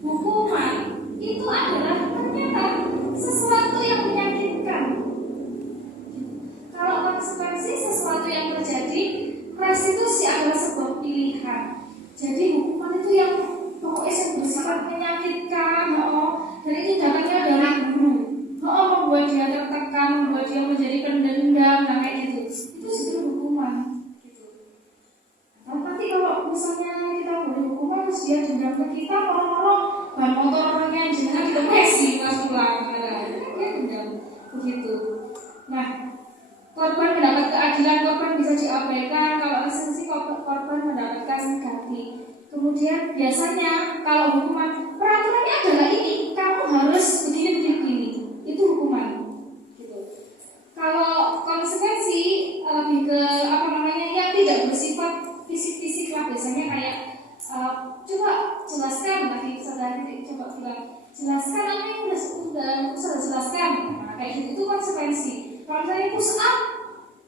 hukuman itu adalah ternyata sesuatu yang menyakitkan. Kalau konsekuensi sesuatu yang terjadi, restitusi adalah sebuah pilihan. Jadi hukuman itu yang pokoknya bersifat menyakitkan, dan itu datangnya dari guru, membuat dia tertekan, membuat dia menjadi pendendam, dan kayak gitu. Itu justru hukuman. Gitu. Atau nanti kalau misalnya kita beri hukuman terus dia dendam ke kita, orang-orang ban motor orangnya jangan kita messi pas pulang, dia dendam begitu. Nah, korban mendapat keadilan, korban bisa diabaikan. Kalau restitusi korban mendapatkan ganti. Kemudian biasanya kalau hukuman peraturannya adalah ini, kamu harus begini. Itu hukuman. Gitu. Kalau konsekuensi lebih ke yang tidak bersifat fisik lah, biasanya kayak coba jelaskan tadi saudara coba bilang jelaskan apa yang sudah jelaskan. Nah, kayak gitu itu konsekuensi. Kalau saya push up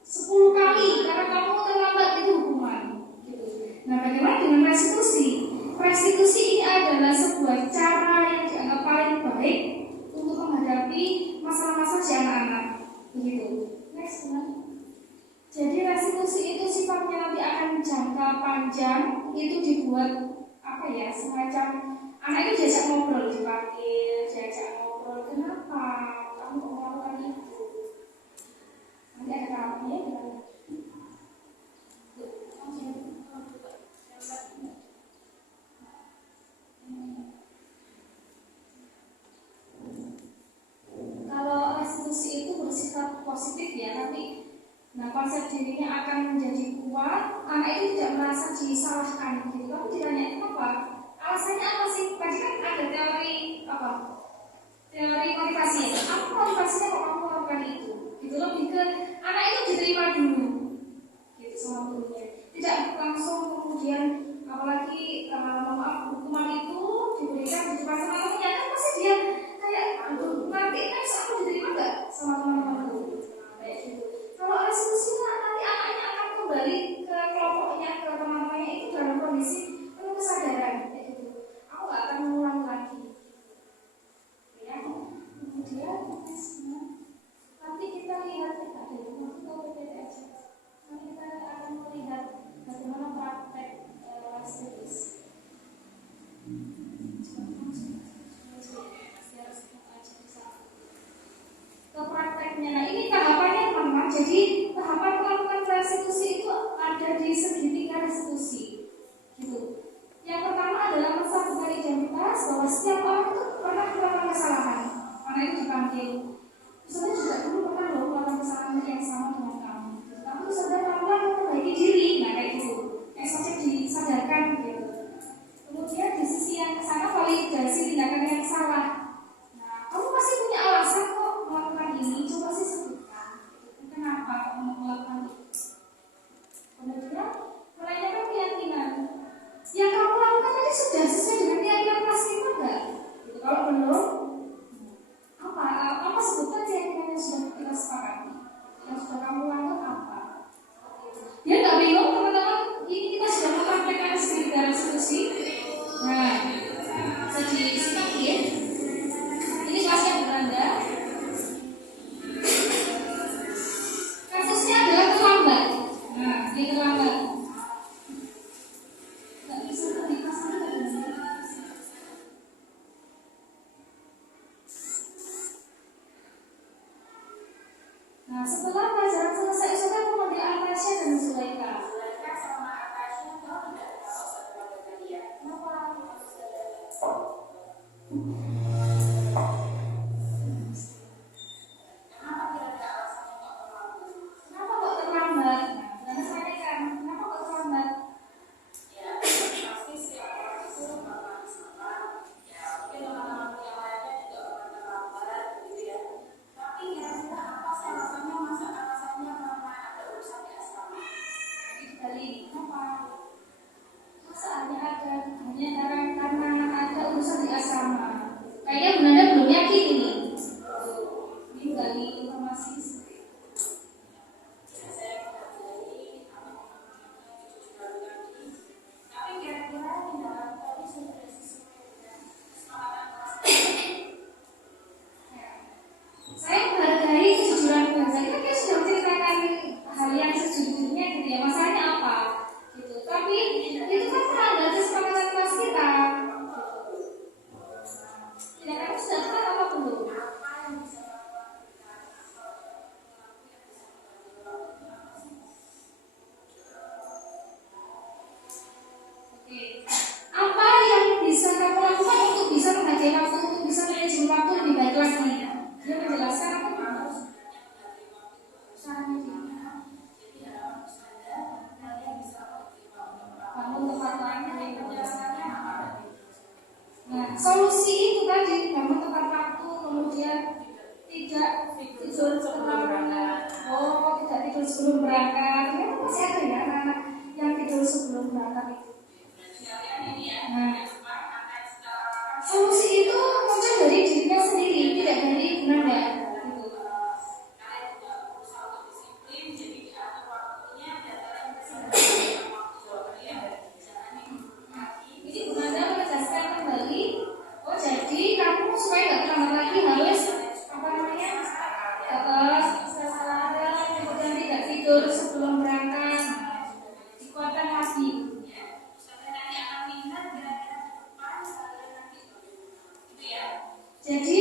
10 kali karena kamu terlambat itu hukuman. Gitu. Nah, bagaimana dengan restitusi? Restitusi ini adalah sebuah cara yang dianggap paling baik untuk menghadapi masalah-masalah si anak-anak. Begitu. Next, jadi restitusi itu sifatnya nanti akan jangka panjang. Itu dibuat semacam anak itu diajak ngobrol, dipanggil, diajak ngobrol. Kenapa kamu melakukan itu? Nanti ada tahapannya gimana? Kalau restitusi itu bersifat positif ya, tapi konsep dirinya akan menjadi kuat. Anak itu tidak merasa disalahkan gitu. Kamu ditanya kenapa? Alasannya apa sih? Tadi kan ada teori teori motivasi. Apa motivasinya kok kamu melakukan itu? Gitu lebih ke anak itu diterima dulu, gitu sama gurunya. Tidak langsung kemudian apalagi hukuman itu diberikan di depan teman-temannya, kan pasti dia kayak nanti next aku diterima nggak sama teman-temanku, kayak gitu. Kalau restitusinya nanti anaknya akan kembali ke kelompoknya, ke teman-temannya itu dalam kondisi penuh kesadaran, kayak gitu. Aku nggak akan mengulang lagi. Ya, kemudian nanti kita lihat ada itu PPT aja. dalam satu identitas bahwa setiap orang itu pernah melakukan kesalahan, karena itu dipanggil. Saudara juga dulu pernah loh melakukan kesalahan yang sama dengan kamu. Kamu saudara pelan-pelan memperbaiki diri, nah kayak gitu. Saja disadarkan gitu. Kemudian di sisi yang sana validasi tindakan yang salah. Nah, kamu masih punya alasan kok melakukan ini, coba sih sebutkan. Kenapa kamu melakukan itu? Kemudian menanyakan keyakinan. Yang kamu lakukan tadi sudah sesuai dengan keyakinan pasti enggak? Gitu. Kalau belum, apa sebutkan keyakinan yang sudah kita sepakati? Yang sudah kamu lakukan apa? Dia nggak bingung teman-teman. Ini kita sudah mempraktekkan studi dalam institusi. Nah, sedikit. Ini kelasnya beranda. Kasusnya adalah terlambat. Nah, ini terlambat. Nggak bisa dipasang lagi. Nah, setelah pelajaran selesai, saudara memanggil Atasha dan Zulaika. Kayaknya Bunda belum yakin ini. Ini dari informasi. Saya menghargai kejujuran Bunda. Kita sudah menceritakan hal yang sejujurnya gitu ya. Masalahnya apa? Gitu. Tapi itu kan melanggar kesepakatan kelas kita. Tidak kamu sudah tahu apa belum? Oke. Apa yang bisa kamu lakukan untuk bisa menghargai waktu, untuk bisa manajemen waktu lebih baik lagi? Dia menjelaskan apa harus caranya gimana? Kamu tepat waktu. Nah, solusi itu tadi bangun tepat waktu, kemudian tidak tidur sebelum berangkat. Tidak tidur sebelum berangkat. Ternyata masih ada ya anak-anak yang tidur sebelum berangkat itu. Nah, solusi itu muncul dari dirinya sendiri, tidak dari Bunda. Ini Bunda menegaskan kembali. Oh, jadi kamu supaya nggak terlambat lagi harus apa namanya? Kemudian tidak tidur sebelum berangkat. Dikuatkan lagi. Jadi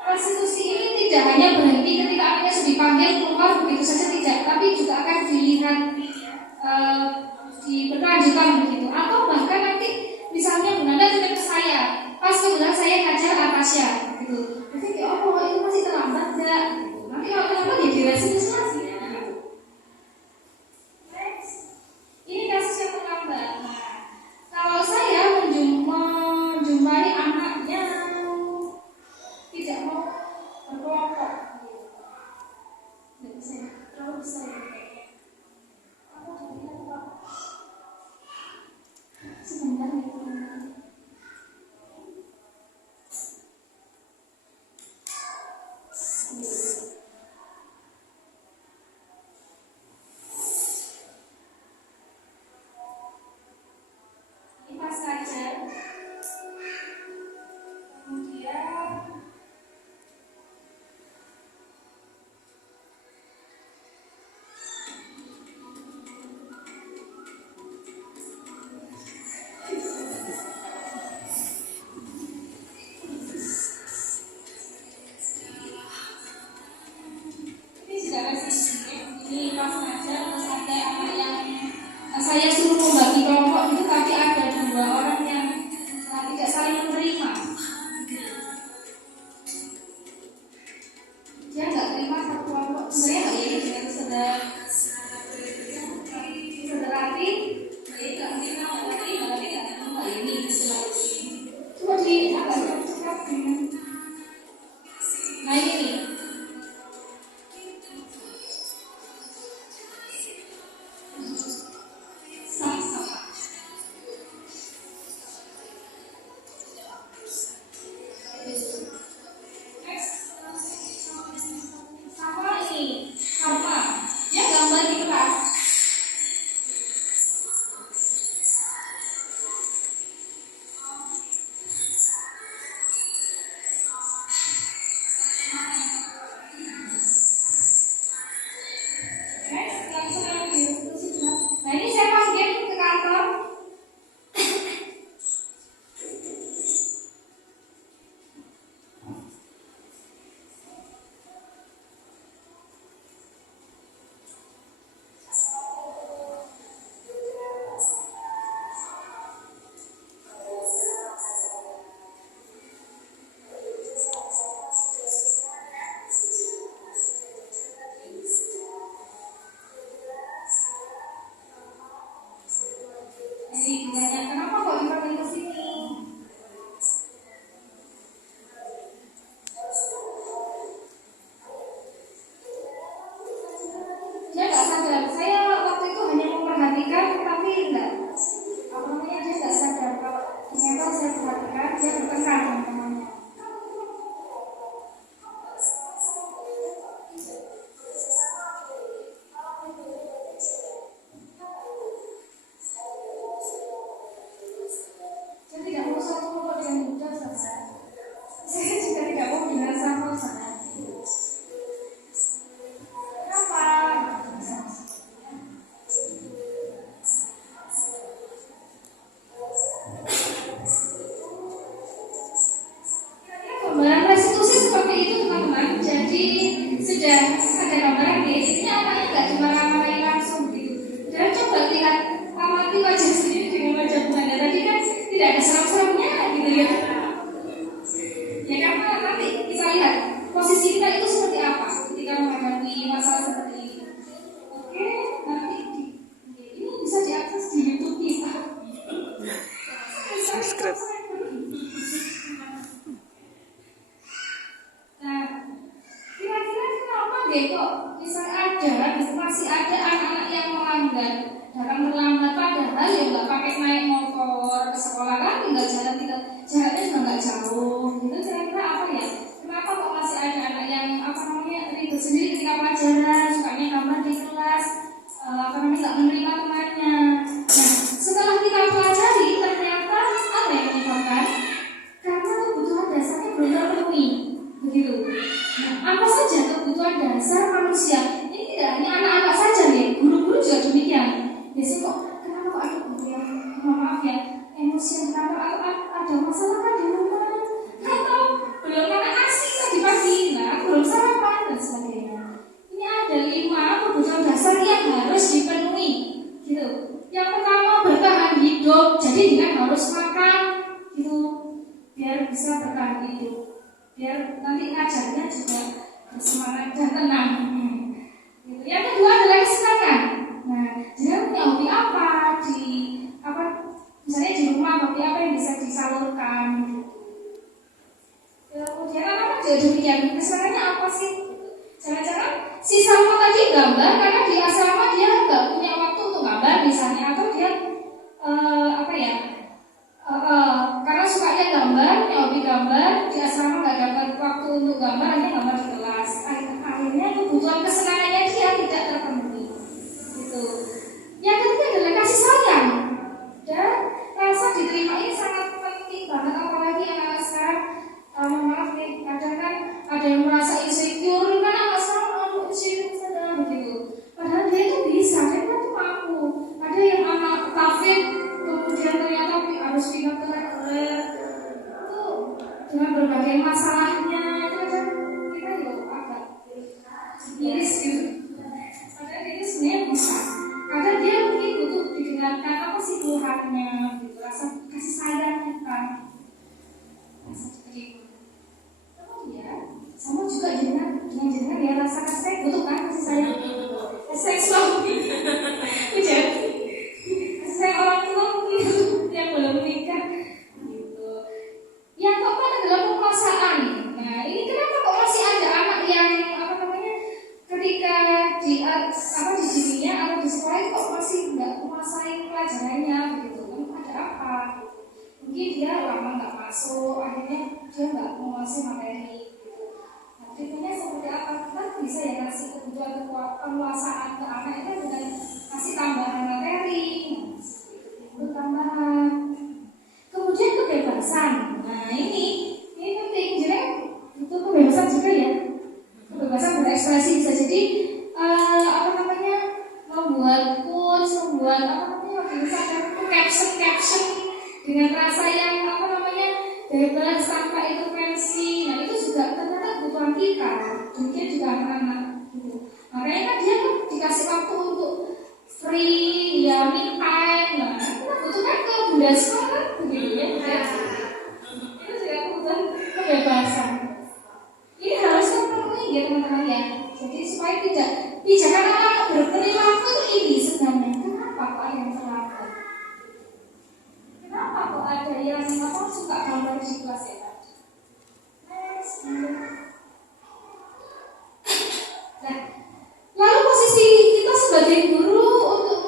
prostitusi ini tidak hanya berhenti ketika akhirnya sudah dipanggil keluar begitu saja tidak, tapi juga akan dilihat diberlanjutkan begitu. Atau bahkan nanti misalnya Bunda titip ke saya, pas kebetulan saya ngajar Atasha gitu. Jadi oh itu masih terlambat enggak? Nanti kalau terlambat ya diresimis lagi. datang terlambat, padahal ya nggak pakai naik motor ke sekolah kan, tinggal jalan, jaraknya juga nggak jauh gitu. Kira-kira apa ya, kenapa kok masih ada anak yang apa namanya ribet sendiri ketika pelajaran, sukanya gambar di kelas, apa namanya nggak menerima temannya. Nah, setelah kita pelajari ternyata apa yang menyebabkan, karena kebutuhan dasarnya belum terpenuhi begitu. Nah, apa saja kebutuhan dasar manusia? Ini tidak hanya anak-anak saja nih, guru-guru juga demikian. Biasanya kok kenapa kok ada guru yang maaf ya emosi yang kenapa ada masalah kan di rumah, atau belum makan nasi tadi pagi, nah belum sarapan dan sebagainya. Ini ada 5 kebutuhan dasar yang harus dipenuhi gitu. Yang pertama bertahan hidup, jadi dengan harus makan gitu biar bisa bertahan hidup, biar nanti ngajarnya juga bersemangat dan tenang gitu. Yang kedua adalah kesenangan. Nah, dia punya hobi apa di apa misalnya di rumah, hobi apa yang bisa disalurkan gitu. Kemudian anak-anak juga demikian, kesenangannya apa sih? Jangan-jangan si Salma tadi gambar karena di asrama dia nggak punya waktu untuk gambar misalnya, atau dia apa ya karena sukanya gambar, punya hobi gambar, di asrama nggak dapat waktu untuk gambar, hanya gambar di kelas. Akhirnya kebutuhan kesenangannya dia tidak terpenuhi gitu. Yang ketiga adalah kasih sayang, dan rasa diterima ini sangat penting banget, apalagi anak-anak sekarang. Maaf nih, kadang kan ada yang merasa insecure, kan anak sekarang mau insecure begitu. Padahal dia itu bisa, dia itu mampu. Ada yang anak kafir, kemudian ternyata harus pindah ke itu dengan berbagai masalahnya, itu kadang kita juga agak miris gitu. Padahal dia sebenarnya bisa. Kadang dia mungkin butuh didengarkan apa sih Tuhannya, gitu, rasa kasih sayang kita. Rasa seperti itu. Sama juga dengan ya rasa kasih sayang butuh kan, kasih sayang seksual kasih sayang orang tua mungkin yang belum menikah gitu. Yang keempat adalah penguasaan. Nah, ini kenapa kok masih ada anak yang apa namanya ketika di dirinya atau di sekolah itu kok masih nggak menguasai pelajarannya begitu kan, ada apa gitu. Mungkin dia lama nggak masuk, akhirnya dia nggak menguasai materi. Treatmentnya seperti apa? Kita bisa ya kasih kebutuhan penguasaan ke anak itu dengan kasih tambahan materi, tambahan. Kemudian kebebasan. Nah ini penting. Jadi itu kebebasan juga ya. Kebebasan berekspresi bisa jadi apa namanya membuat quotes, membuat apa namanya misalkan caption dengan rasa yang apa namanya bebas tanpa intervensi. Nah itu juga ternyata kebutuhan kita, demikian juga anak-anak gitu. Makanya kan dia kan dikasih waktu untuk free, ya me time. Nah kita butuhkan ke bunda semua kan begitu ya. Itu juga kebutuhan kebebasan. Ini harus terpenuhi ya teman-teman ya. Jadi supaya tidak pijakan anak-anak berperilaku itu ini sebenarnya. Kenapa kok ada yang terlambat? Kenapa kok ada yang suka gambar di kelas ya? Nah, lalu posisi kita sebagai guru untuk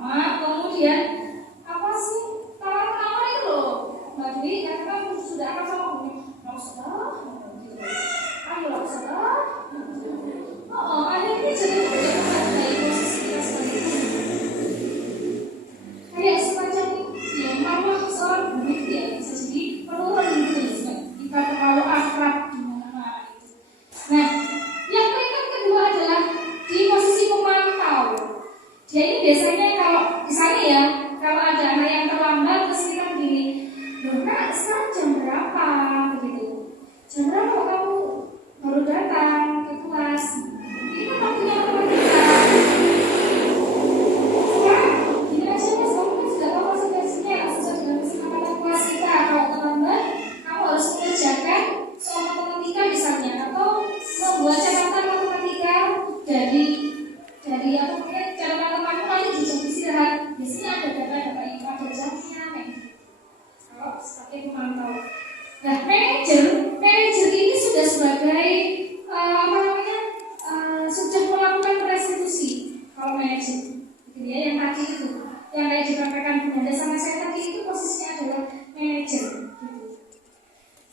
pertama, kemudian apa sih tawaran itu loh, Mbak Dwi, karena kan sudah akan sama Bumi, nggak usah, ayo nggak usah, akhirnya jadi dari posisi kita sebagai kayak semacam ya marwah seorang Bumi ya bisa jadi menurun gitu, kita terlalu akrab di mana-mana itu. Nah, yang peringkat kedua adalah di posisi pemantau. Dia ini biasanya kalau di sana ya, kalau ada anak yang terlambat terus kita begini, loh Kak, sekarang jam berapa? Begitu. Jam berapa kamu baru datang ke kelas? Ini kan waktunya matematika. Sekarang gini aja Mas, kamu kan sudah tahu konsekuensinya sesuai dengan kesepakatan kelas kita. Kalau terlambat, kamu harus mengerjakan soal matematika misalnya, atau membuat catatan matematika dari apa namanya catatan kamu nanti di jam istirahat. Biasanya ada data-data yang ada jamnya kayak gitu. Kalau sebagai pemantau. Nah, manajer ini sudah sebagai apa namanya sudah melakukan restitusi. Kalau manajer, gitu ya, yang tadi itu, yang kayak dikatakan Bunda sama saya tadi itu posisinya adalah manajer. Gitu.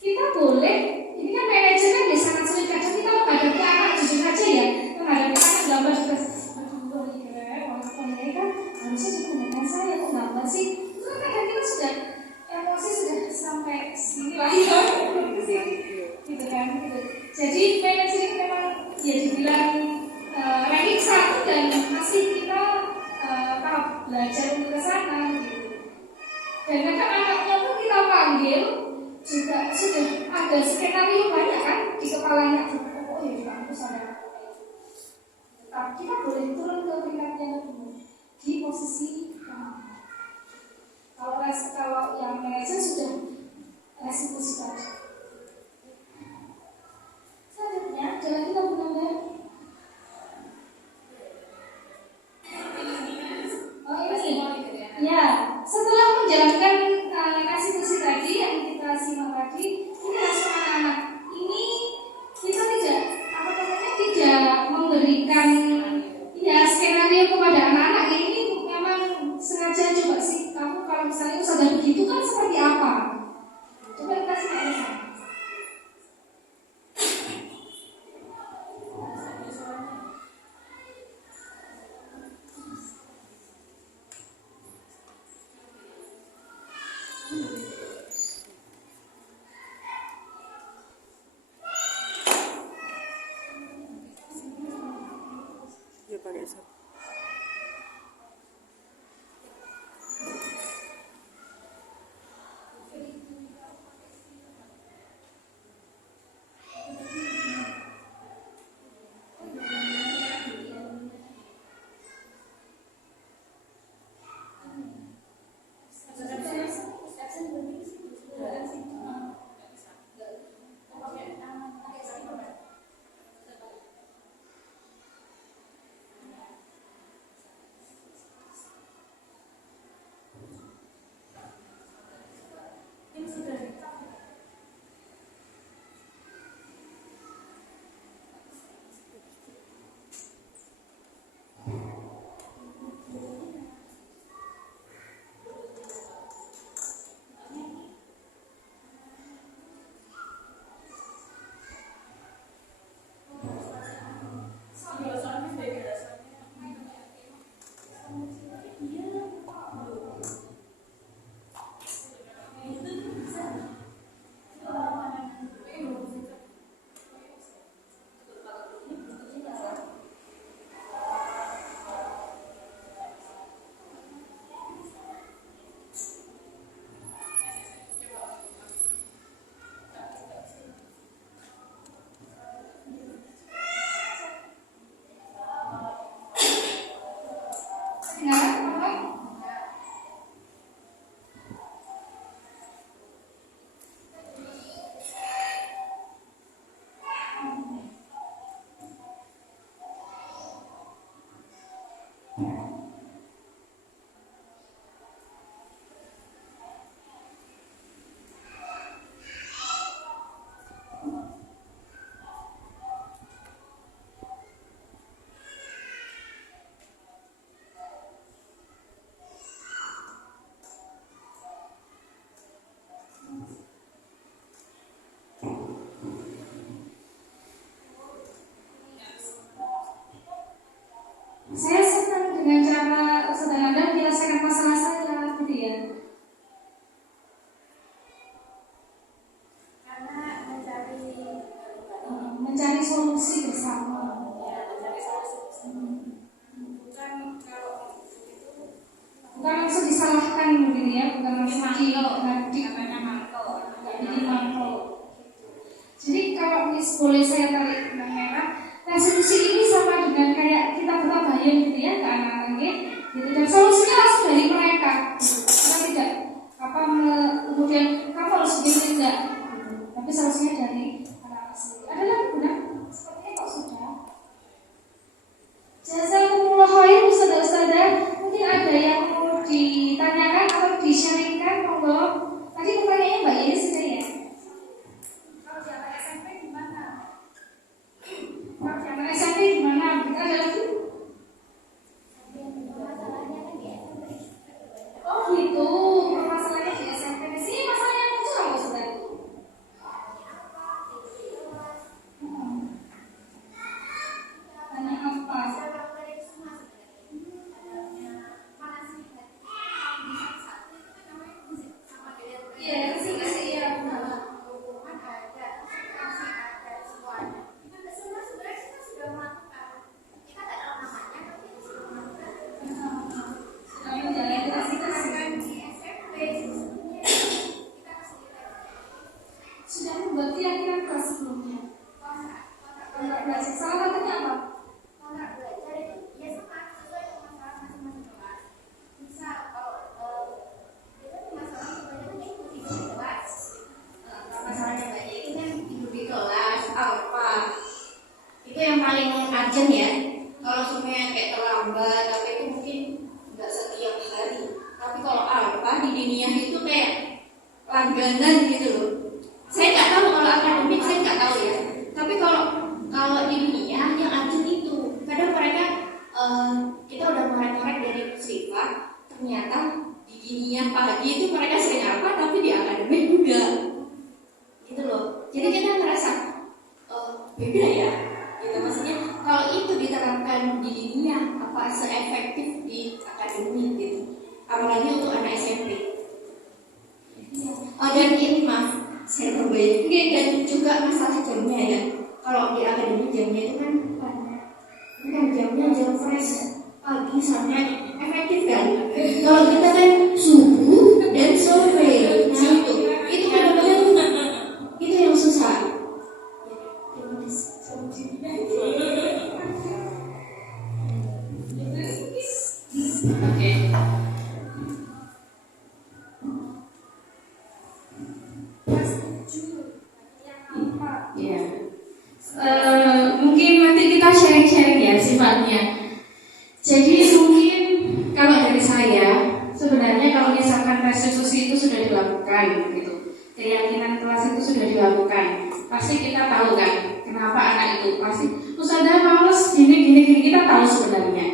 Kita boleh, ini kan manajer kan biasa sangat sulit kadang kita menghadapi anak jujur saja ya, menghadapi anak gambar juga. Kan harusnya digunakan saya kok gambar sih, itu kan kadang kita sudah emosi sudah sampai sini lah ya, gitu kan gitu. Jadi manajer itu memang ya dibilang ranking 1 dan masih kita tahap belajar untuk ke sana gitu. Dan kadang anaknya pun kita panggil juga sudah ada skenario banyak kan di kepalanya. Oh ya di kampus ada. Tapi kita boleh turun ke peringkat yang kedua di posisi kalau yang manajer sudah restitusi tadi. Selanjutnya jalan kita menambah. Oh ini ya, setelah menjalankan restitusi tadi yang kita simak tadi, ini langsung anak-anak ini kita tidak memberikan ya skenario kepada anak-anak ini. Sengaja coba sih kamu kalau misalnya sudah begitu kan seperti apa? Coba kita simak. Ya pakai satu. ya, bukan rezeki, namanya mantel, jadi mantel. Jadi kalau boleh saya tarik benang merah, resolusi ini sama dengan kayak kita bertabayun gitu ya ke anak-anak gitu, dan solusinya langsung dari mereka. Kita tidak kemudian kamu harus begini tidak, tapi solusinya dari anak-anak sendiri. Ada lagi benar? Sepertinya kok sudah. Jazakumullah khair ustazah. Mungkin ada yang mau ditanyakan atau di-sharingkan, monggo. Tadi pertanyaannya Mbak Yeni sudah ya? Kalau zaman SMP gimana? Kalau zaman SMP gimana? Kita ada lagi? Oh gitu, masalahnya di SMP. Sini masalahnya muncul apa sudah? Tanya apa? Iya, kasih ya. Sudah membuat keyakinan kelas sebelumnya. Kontrak belajar. Salah satunya apa? Kontrak belajar itu ya sama sesuai dengan masalah masing-masing kelas. Misal kalau itu masalah kebanyakan ikuti di kelas. Masalahnya banyak itu kan tidur di kelas apa? Itu yang paling urgent ya. Kalau semuanya kayak terlambat, tapi itu mungkin nggak setiap hari. Tapi kalau apa di dunia itu kayak langganan gitu loh. Saya nggak tahu kalau akademik, saya nggak tahu ya. Tapi kalau di dunia yang urgent itu, kadang mereka kita udah ngorek-ngorek dari sifat, ternyata di dunia pagi itu mereka sering apa, tapi di akademik juga, gitu loh. Jadi kita merasa beda ya, gitu maksudnya. Kalau itu diterapkan di dunia, apa seefektif di akademik gitu, apalagi untuk anak SMP. Oh dan ini maaf, saya perbaiki dan juga masalah jamnya ya. Kalau di akademik jamnya itu kan jamnya jam fresh pagi sampai efektif kan. Kalau kita kan subuh dan sore, nah itu kadang-kadang itu yang susah. Oke. Ya. Mungkin nanti kita sharing-sharing ya sifatnya. Jadi mungkin kalau dari saya sebenarnya kalau misalkan restitusi itu sudah dilakukan gitu, keyakinan kelas itu sudah dilakukan, pasti kita tahu kan kenapa anak itu pasti ustazah males gini kita tahu sebenarnya.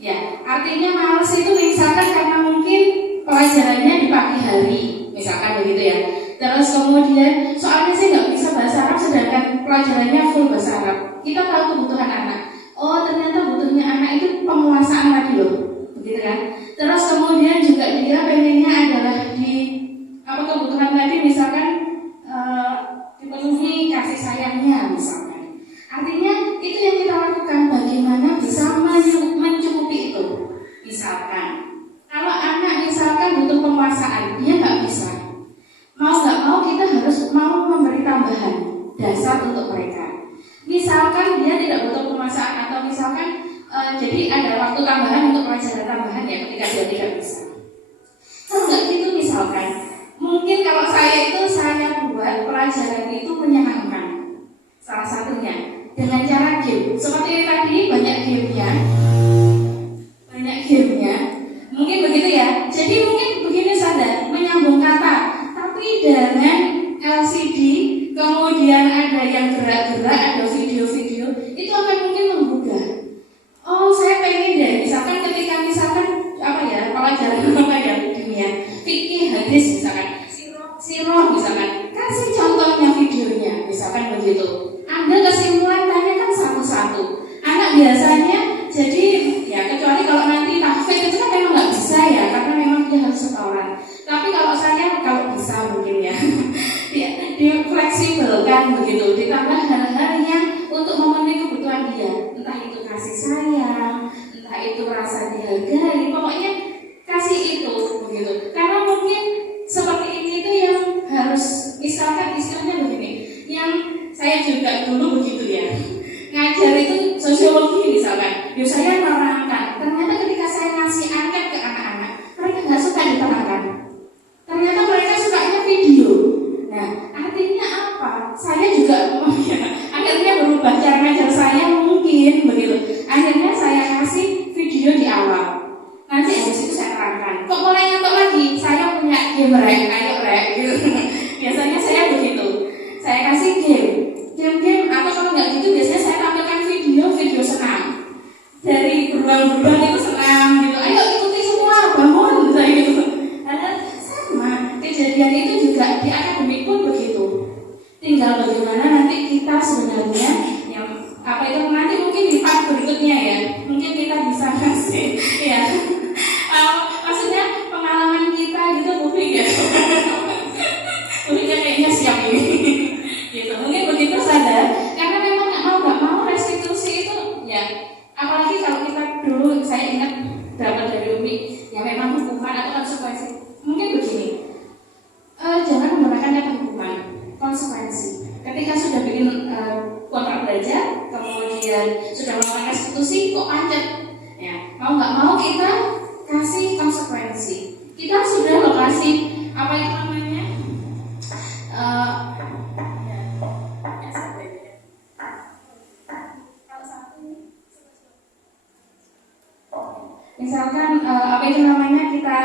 Ya, artinya males itu misalkan karena mungkin pelajarannya di pagi hari, misalkan begitu ya. Terus kemudian soalnya saya nggak bisa bahasa Arab sedangkan pelajarannya full bahasa Arab. Kita tahu kebutuhan anak. Oh ternyata butuhnya anak itu penguasaan lagi loh, begitu kan? Terus kemudian juga dia pengennya adalah di kebutuhan tadi misalkan dipenuhi kasih sayangnya misalkan. Artinya itu yang kita lakukan, bagaimana bisa mencukupi itu. Misalkan kalau anak misalkan butuh penguasaan, dia nggak bisa. Mau nggak mau kita harus mau memberi tambahan dasar untuk mereka. Misalkan dia tidak butuh penguasaan atau misalkan jadi ada waktu tambahan untuk pelajaran tambahan ya ketika dia tidak bisa. Kalau nggak gitu misalkan, mungkin kalau saya buat pelajaran itu menyenangkan. Salah satunya dengan cara game. Seperti tadi banyak gamenya, mungkin begitu ya. Jadi mungkin begini saja, menyambung kata, tapi dengan LCD, kemudian ada yang gerak-gerak, ada video-video, itu akan mungkin menggugah. Oh, saya pengen deh, misalkan ketika pelajaran dunia, fikih hadis misalkan, sirah misalkan, kasih contohnya videonya, misalkan begitu. Anda kesimpulan tanyakan satu-satu. Anak biasanya jadi ya kecuali kalau nanti tahfidz itu kan memang nggak bisa ya, karena memang dia harus setoran. Tapi kalau bisa mungkin ya, dia fleksibel kan begitu. Ditambah hal-hal yang untuk memenuhi kebutuhan dia, entah itu kasih sayang, entah itu rasa dihargai, pokoknya kasih itu begitu. Karena mungkin awal. Nanti habis itu saya terangkan. Kok mulai ngantuk lagi? Saya punya game rek, ayo rek gitu. Biasanya saya begitu. Saya kasih game atau kalau nggak gitu biasanya saya tampilkan video senam. Dari beruang-beruang itu senam gitu. Ayo ikuti semua, bangun saya gitu. Karena sama kejadian itu juga di akademik pun begitu. Tinggal bagaimana nanti kita sebenarnya yang apa itu nanti mungkin di part berikutnya ya. Mungkin kita bisa kasih ya. Maksudnya pengalaman kita gitu mungkin ya. Mungkin kayaknya siap ini. Gitu. Mungkin begitu saja. Karena memang nggak mau restitusi itu ya. Apalagi kalau kita dulu saya ingat dapat dari Umi ya memang hukuman atau konsekuensi. Mungkin begini. Jangan menggunakan kata hukuman, konsekuensi. Ketika sudah bikin kontrak belajar, kemudian sudah melakukan restitusi, kok pancet? Ya, mau nggak mau kita kasih konsekuensi. Kita sudah lokasi apa itu namanya? Misalkan apa itu namanya kita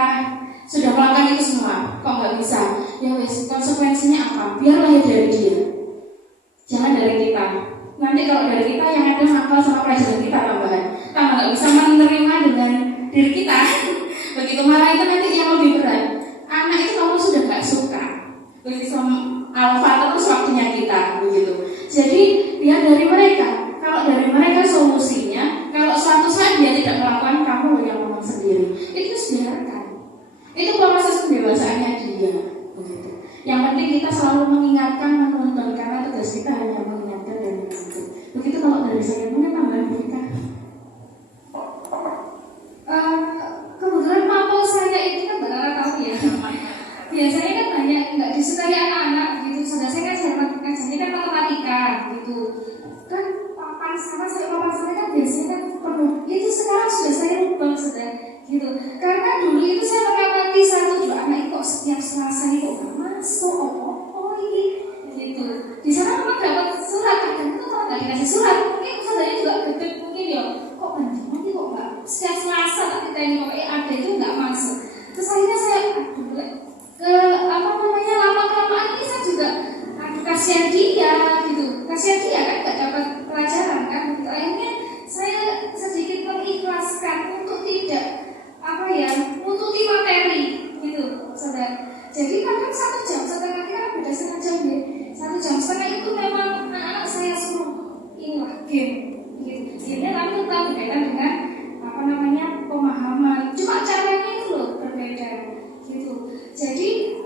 sudah melakukan itu semua, kok nggak bisa? Ya wes, konsekuensinya apa? Biarlah ya dari dia, jangan dari kita. Nanti kalau dari kita yang ada hafal sama pelajaran kita tambahan, tambah nggak bisa menerima dengan diri kita. Begitu marah itu nanti yang lebih berat. Anak itu kalau sudah nggak suka, begitu alfa terus waktunya kita begitu. Jadi biar dari mereka. Kalau dari mereka solusinya, kalau suatu saat dia tidak melakukan, kamu yang ngomong sendiri. Itu biarkan. Itu proses pendewasaannya dia. Begitu. Yang penting kita selalu mengingatkan, menuntun, karena tugas kita hanya mengingatkan dan menuntun. Begitu kalau dari saya, mungkin tambahan mereka. Kebetulan mapel saya itu kan benar tahu ya. Biasanya kan banyak nggak disukai anak-anak gitu. Sudah saya kan ngajarnya kan matematika gitu. Kan papan saya kan biasanya kan penuh. Itu sekarang sudah saya rubah sudah gitu. Karena dulu itu saya mengamati satu dua anak kok setiap Selasa ini kok nggak masuk. Oh ini gitu. Di sana memang dapat surat kadang itu kalau nggak dikasih surat mungkin saudaranya juga gede mungkin ya. Kok nanti kok nggak setiap Selasa tapi kita ini pokoknya ada itu nggak masuk. Terus akhirnya saya ke apa namanya lama-kelamaan ini saya juga kasihan dia gitu. Kasihan dia kan nggak dapat pelajaran kan. Gitu. Akhirnya saya sedikit mengikhlaskan untuk tidak apa ya menutupi materi gitu saudara. Jadi kadang 1 jam setengah kita beda setengah jam ya. 1 jam setengah itu memang anak-anak saya suruh inilah game gitu. Gamenya tapi tetap berkaitan dengan apa namanya pemahaman. Cuma caranya itu loh berbeda gitu. Jadi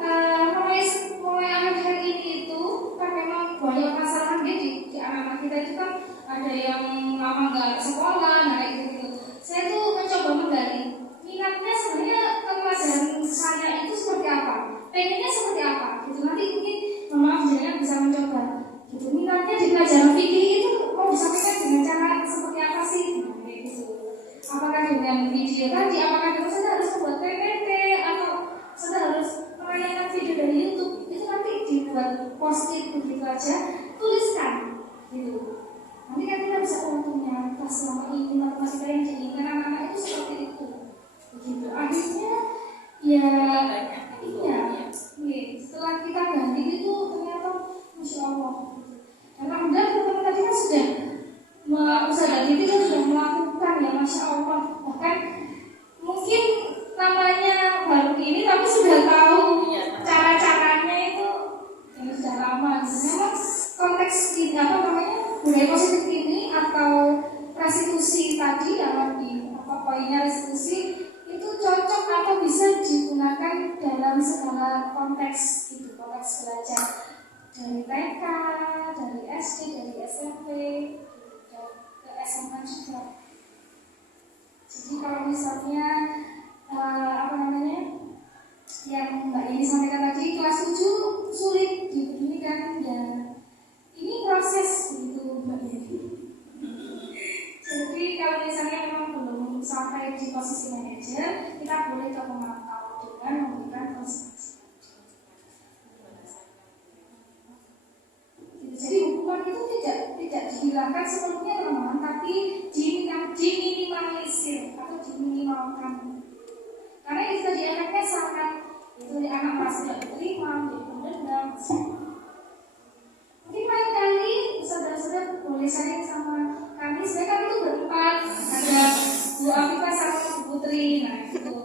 mulai akhir hari ini itu kan memang banyak masalah di anak-anak kita itu kan ada yang lama nggak sekolah, nah gitu. Saya tuh mencoba menggali minatnya sebenarnya ke pelajaran saya itu seperti apa, pengennya seperti apa gitu. Nanti mungkin maaf jangan bisa mencoba gitu. Minatnya di pelajaran fikih itu mau disampaikan dengan cara seperti apa sih? Nah, kayak gitu. Apakah dengan video tadi, apakah dengan saya harus membuat PPT atau saya harus menayangkan video dari YouTube? Itu nanti dibuat post-it begitu aja, tuliskan gitu. Nanti kan kita bisa untungnya pas selama ini matematika yang diinginkan anak-anak itu seperti itu begitu. Akhirnya ya iya setelah kita ganti itu ternyata Masya Allah alhamdulillah teman-teman tadi kan sudah usaha itu kan sudah melakukan ya Masya Allah. Bahkan mungkin namanya baru ini tapi sudah tahu cara-caranya itu yang sudah lama. Memang konteks apa namanya budaya positif ini atau restitusi tadi dalam di apa poinnya restitusi itu cocok atau bisa digunakan dalam segala konteks itu, konteks belajar dari TK, dari SD, dari SMP, ke SMA juga. Jadi kalau misalnya apa namanya yang Mbak ini sampaikan tadi kelas 7 sulit dibeginikan ya. Ini proses gitu Mbak Devi. Jadi kalau misalnya memang belum sampai di posisi manajer, kita boleh coba memantau dengan memberikan konsultasi. Jadi hukuman itu tidak dihilangkan sepenuhnya teman-teman, tapi diminimalisir atau diminimalkan. Karena itu tadi efeknya sangat itu anak merasa tidak diterima, jadi pendendam. Mungkin lain kali saudara-saudara boleh sharing sama kami. Sebenarnya kami itu berempat, ada Bu Afifah sama Bu Putri. Nah itu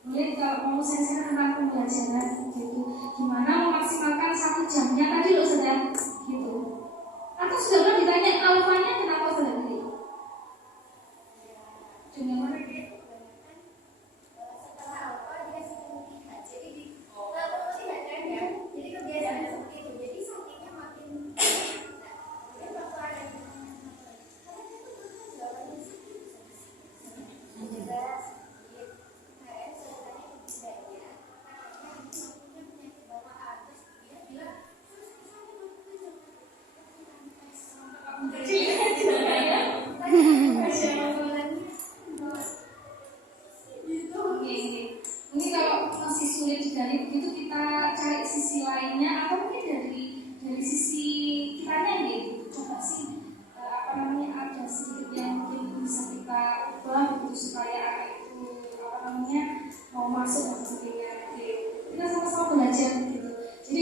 boleh kalau mau share tentang pembelajaran gitu, gimana memaksimalkan 1 jamnya tadi loh saudara gitu. Atau sudah pernah ditanya alfanya kenapa saudara pilih? Dengan mana? Mungkin kalau masih sulit dari begitu kita cari sisi lainnya atau mungkin dari sisi kitanya gitu. Coba sih ada sedikit yang mungkin bisa kita ubah gitu supaya anak itu mau masuk dan sebagainya gitu. Kita sama-sama belajar gitu. Jadi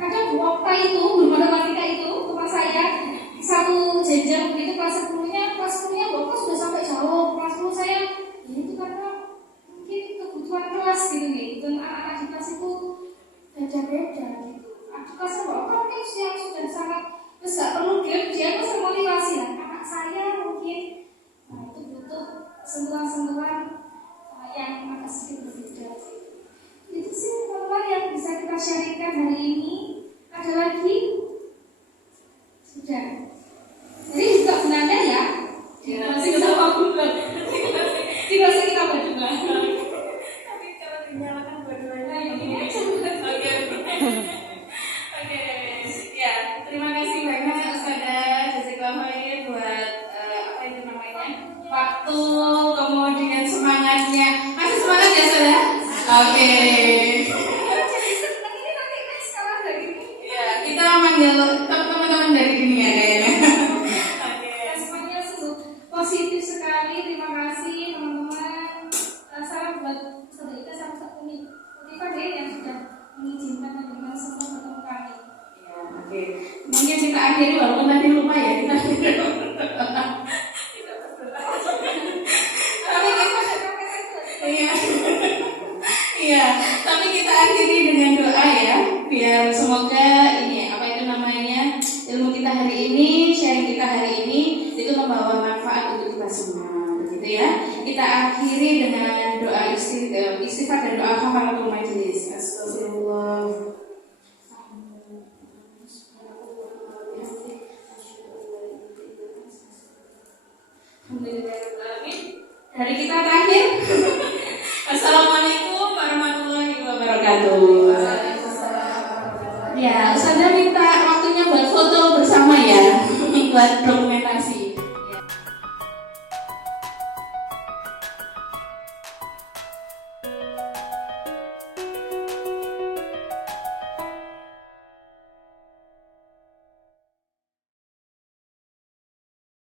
kadang waktu itu belum ada matematika itu teman saya satu jenjang begitu kelas 10-nya bapak sudah sampai jauh. Kelas 10 saya ya itu karena mungkin kebutuhan kelas gitu nih, dan anak-anak di kelas itu beda-beda gitu. Anak kelasnya bapak mungkin yang sudah sangat terus gak perlu dia harus termotivasi lah. Anak saya mungkin itu butuh sentuhan-sentuhan yang agak sedikit berbeda. Itu sih teman-teman yang bisa kita sharingkan hari ini. Ada lagi? Sudah. Jadi juga sebenarnya ya masih bisa bulan. Tidak usah kita berdua. Tapi kalau dinyalakan dua-duanya ini. Oke. Ya, terima kasih banyak Ustazah Jazakallah khair buat waktu kemudian semangatnya. Masih semangat ya Saudara? Oke. Ya, kita manggil teman-teman dari dunia kayaknya. Semuanya sungguh positif sekali. Terima kasih teman-teman. Salam buat saudara sama satu Unifah yang sudah mengizinkan teman-teman semua bertemu kami. Ya, oke. Mungkin kita akhiri walaupun tadi lupa ya kita akhiri. Iya, tapi kita akhiri dengan doa ya, biar semoga ilmu kita hari ini, sharing kita hari ini itu membawa manfaat untuk kita semua, begitu ya. Kita akhiri dengan doa istighfar dan doa kafaratul majelis. Astagfirullah. Alhamdulillahirrahmanirrahim. Dari kita terakhir. Assalamualaikum warahmatullahi wabarakatuh. Ya, Ustazah minta waktunya buat foto bersama ya, buat dokumentasi.